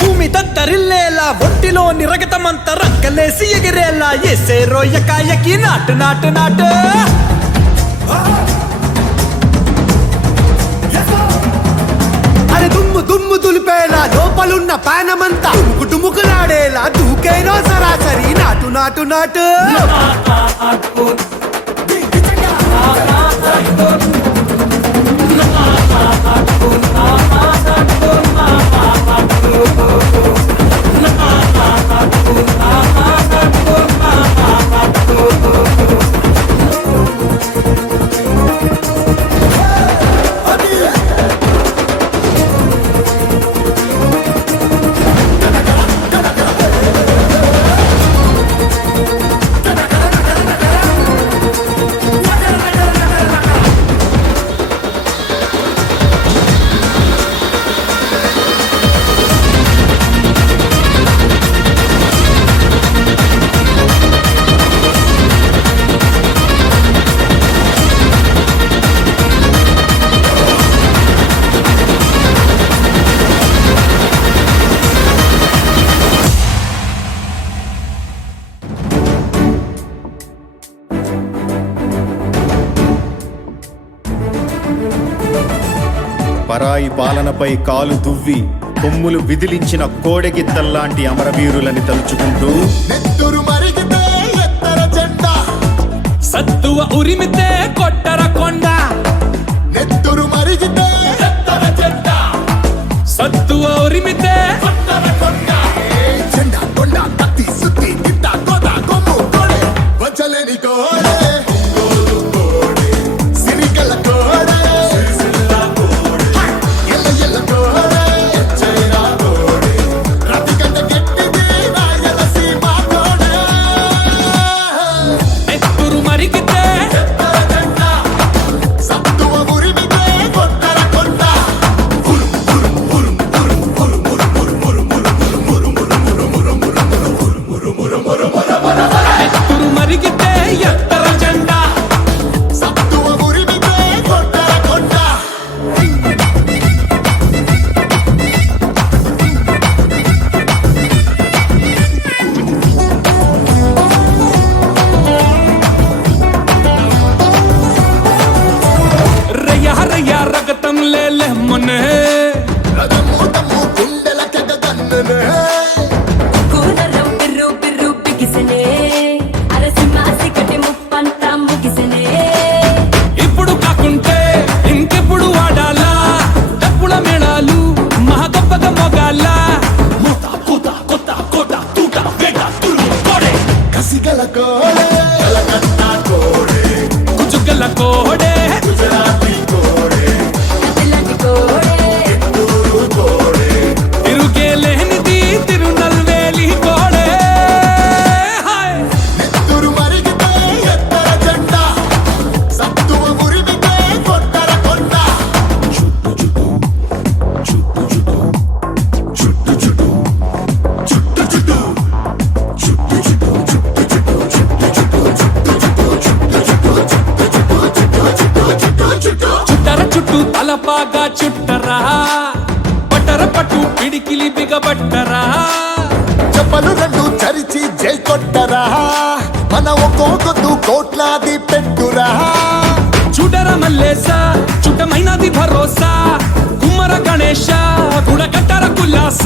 భూమి దద్దరిల్లేలా ఒంటిలో నిరగతమంత రక్కలేసి ఎగిరేలా ఎసే రోయకాయకి నాటు నాటు నాటు అరే దుమ్ము దుమ్ము దులిపేలా లోపలున్న పానమంతా డుముకులాడేలా దూకేనో సరాసరి నాటు నాటు నాటు పరాయి పాలనపై కాలు దువ్వి కొమ్ములు విదిలించిన కోడెగిత్తల్లాంటి అమరవీరులని తలుచుకుంటూ నెత్తురు మరిగితే ఎత్తర జెండా సత్తువ ఉరిమితే కొట్టర కొండ నెత్తురు మరిగితే ఎత్తర జెండా సత్తువ ఉరిమితే కొట్టర కొండ జెండా కొండ కత్తి సుత్తి గిట్ట కోద కొమ్ము కోడే వచ్చలేని కోడే సిరిగల కోడే ఎల్ల ఎల్ల కోడే చైనా కోడే రతికంట గట్టిది రాయల సీమ కోడే ఎత్తురు మరిగితే ఎత్తర జెండా సత్తువ ఉరిమితే కొట్టర కొండ ఉరు ఉరు ఉరు ఉరు ఉరు కలిసి జై కొట్టరా మన ఒక్కొక్కదు కోట్లాది పెట్టురా చూడర మల్లేస చుట్టమైనది భరోసా కుమ్మర గణేశ గుడగట్టర కుల్లాస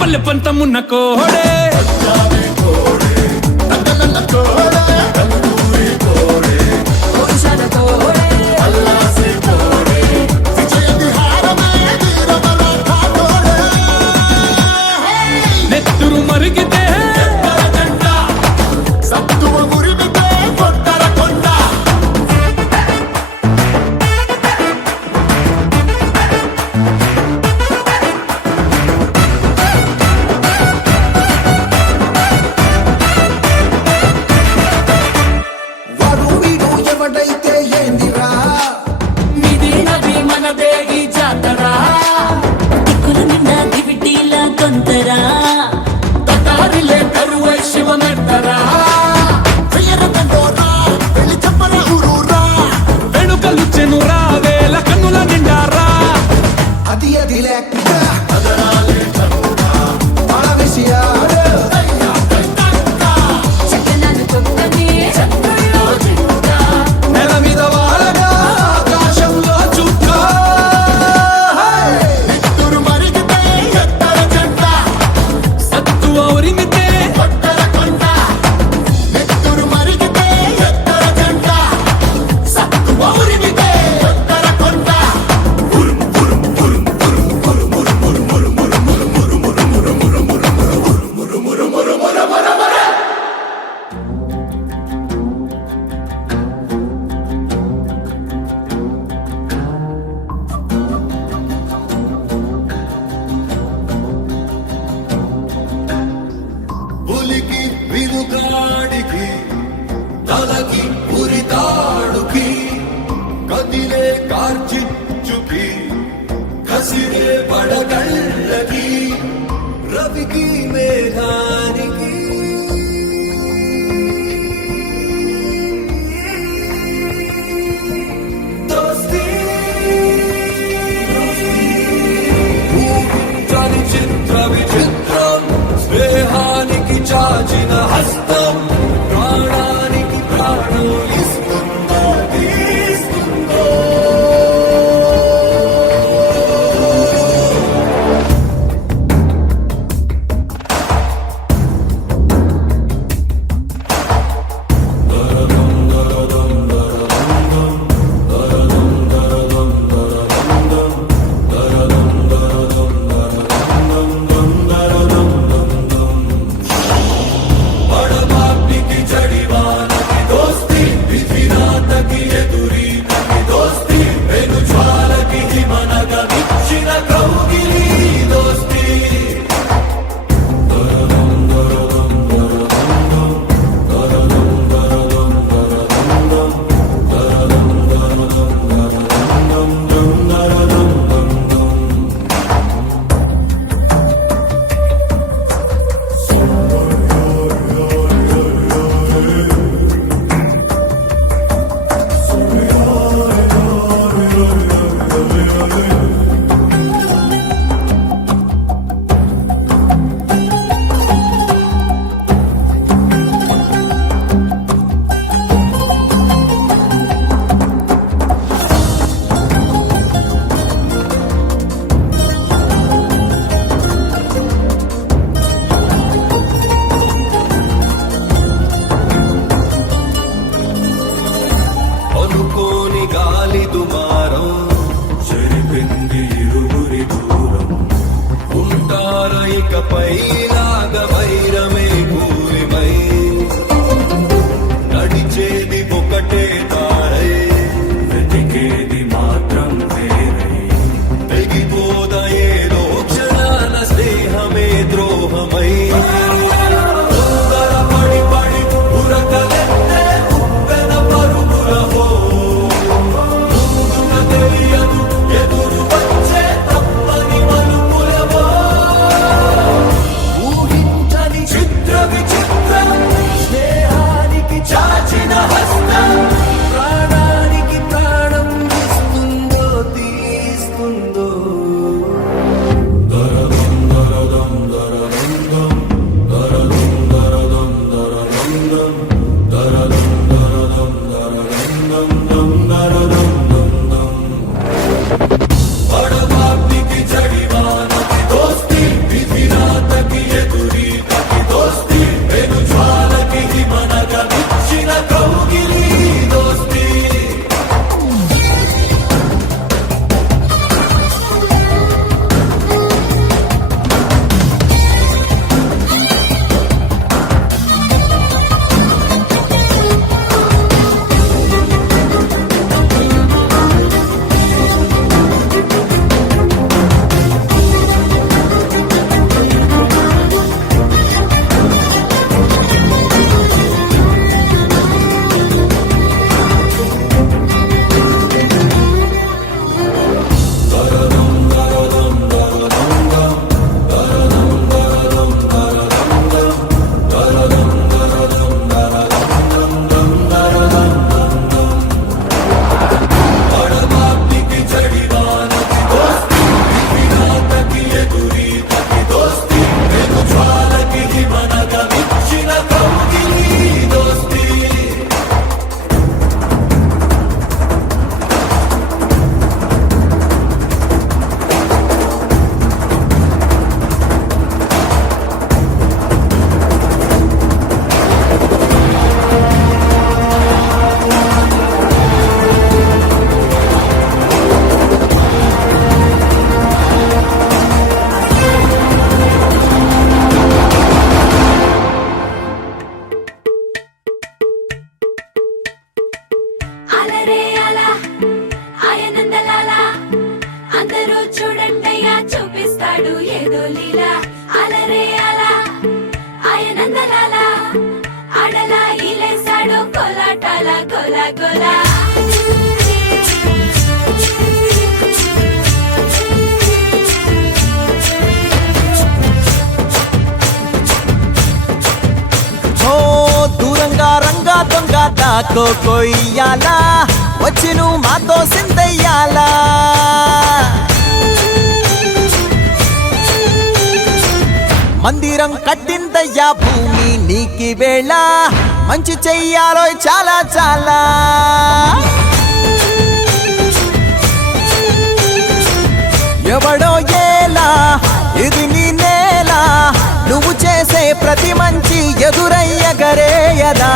పల్లె పంతమున్న కోడే నెత్తురు మరిగితే సత్తువ ఉరిమితే కొట్టర కొండ వాడు వీడు ఎవడైతే ఏందిరా నిధి నది మనదే ఈ జాతర దిక్కుల నిండా దివిటీల కొంతరా తటారిలే కరువై శివమెత్తరా వెయ్యరకండోరా వెళ్ళి చెప్పర ఊరూరా వెనుకలు చెనురా వేల కన్నుల నిండారా అది అది లెక్క పాడవేసియాడు చక్కనాలు తొక్కని చక్కలో చుక్క నెల మీద వాడగా ఆకాశంలో చుక్క నెత్తురు మరిగితే ఎత్తర జెండ సత్తువ ఉరిమితే కొట్టర కొండ నెత్తురు మరిగితే ఎత్తర జెండ సత్తువ ఉరిమితే కొట్టర కొండ పులికి విరుగాడికి తలకి ఉరితాడుకి కదిలే కార్చిచ్చుకి కసిరే పడగళ్ళకి రవికి మేఘానికి దోస్తీ ఊహించని చిత్ర విచిత్రం స్నేహానికి చాచిన హస్తం ప్రాణానికి ప్రాణం ఇస్తుందో తీస్తుందో పడబాపికి జడివానకి దోస్తి విధినాతకి ఎదురీతకి దోస్తి వెను జ్వాలకి హిమనగ మిచ్చిన కౌగిలి దోస్తి అనుకోని గాలి దుమారం చెరిపింది ఇరువురి దూరం ఉంటార ఇకపై లాగ వైరమే కూలిమై నడిచేది ఒకటే తారై వెతికేది మాత్రం వేరై తెగిపోద ఏదో క్షణాల స్నేహమే ద్రోహమై పడి పడి ఉరకలెత్తే ఉప్పెన పరుగులహో ముందున తెలియదు ఎదురు వచ్చే తప్పని మలుపులవో ఊహించని చిత్ర విచిత్రం స్నేహానికి చాచిన హస్తం ప్రాణానికి ప్రాణం ఇస్తుందో తీస్తుందో దరదం చేస్తాడు ఏదో లీలా అలరే అలా ఆయనందలాల అడలా ఇలేసాడు కోలాటాల కోలా కోలా ఓ దూరంగా రంగా దొంగ దాకో కొయ్యాలా వచ్చి నువ్వు మాతో సిందయ్యాలా మందిరం కట్టిందయ్యా భూమి నీకి వేళ మంచి చెయ్యాలో చాలా చాలా ఎవడో ఏలా ఇది నీ నేల నువ్వు చేసే ప్రతి మంచి ఎదురయ్యగరేయదా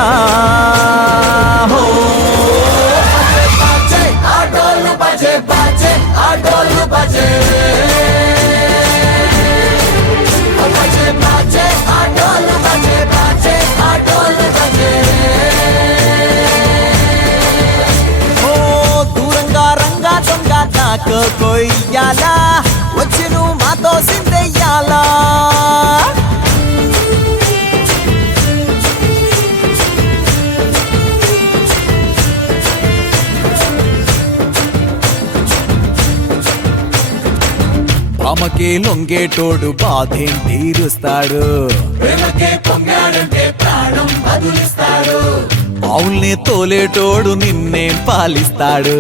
హో బాజే ఆటోలు బాజే బాజే ఆటోలు బాజే బాజే బాజే ఆటోలు బాజే బాజే ఆటోలు బాజే ఓ దూరంగా రంగా దొంగ నాకు కొయ్యాలా వచ్చి నువ్వు మాతో సిందెయ్యాలా ప్రేమకే లొంగేటోడు బాధేం తీరుస్తాడు ప్రేమకే పొంగాడంటే ప్రాణం బదులిస్తాడు అవుల్ని తోలేటోడు నిన్నేం పాలిస్తాడు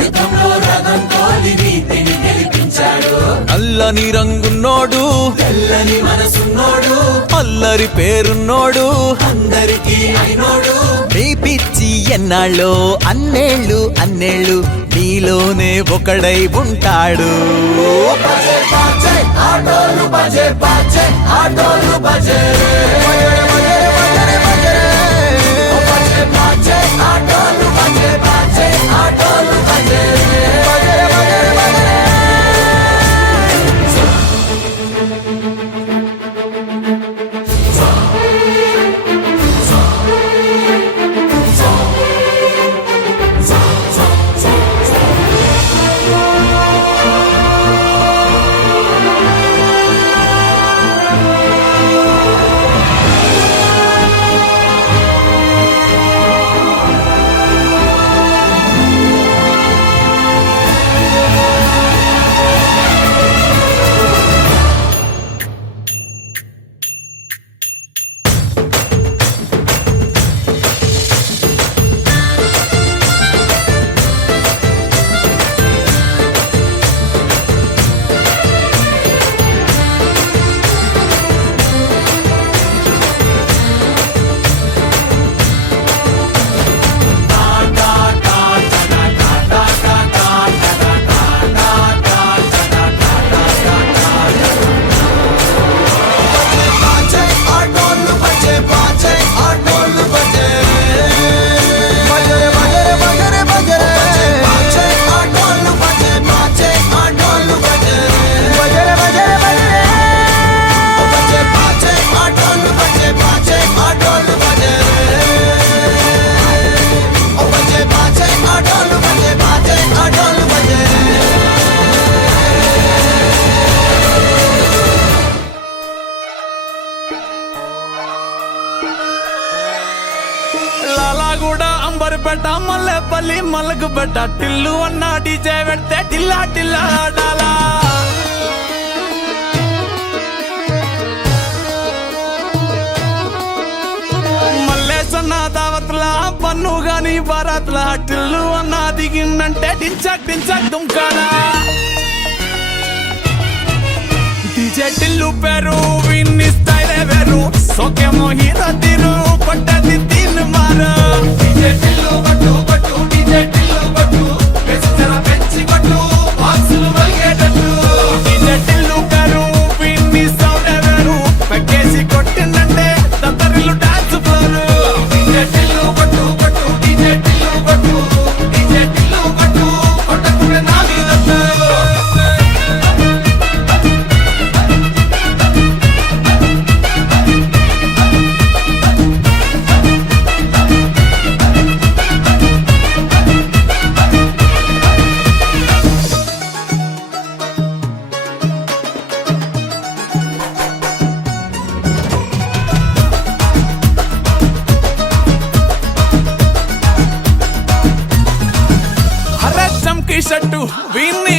యుద్ధంలో రథం తోలి నీతిని గెలిపించాడు నల్లని రంగున్నోడు తెల్లని మనసున్నోడు అల్లరి పేరున్నోడు అందరికీ అయినోడు నీ పిచ్చి ఎన్నాళ్ళో అన్నేళ్ళు అన్నేళ్ళు నీలోనే ఒకడై ఉంటాడు బజే బాజే ఆటోలు బజే బాజే ఆటోలు బజే బజే బాజే ఆటోలు బజే బాజే ఆటోలు బజే అంబర్పేట మల్లెపల్లి మలకపేట టిల్లు అన్న డీజే పెడితే టిల్లా టిల్లా ఆడాలా మల్లేసన్న దావత్ల పన్ను గాని బారాత్ల టిల్లు అన్న దిగిందంటే టించక్ టించక్ దుంకాలా డీజే టిల్లు పేరు విన్ని స్టైల్ వేరు సోకేమో హీరో తీరు కొట్టది తీన్ మారు డీజే టిల్లు కొట్టు కొట్టు డీజే టిల్లు కొట్టు పెంచరా పెంచి కొట్టు బాక్సులు వలిగేటట్టు డీజే టిల్లు పేరు విన్ని సౌండ్ వేరు పెక్కేసి కొట్టిందంటే దత్తరిల్లు డాన్స్ ఫ్లోర్ డీజే టిల్లు కొట్టు కొట్టు డీజే టిల్లు కొట్టు డీజే టిల్లు కొట్టు కొట్టకునే నాది దత్తు టీ షర్టు వీన్ని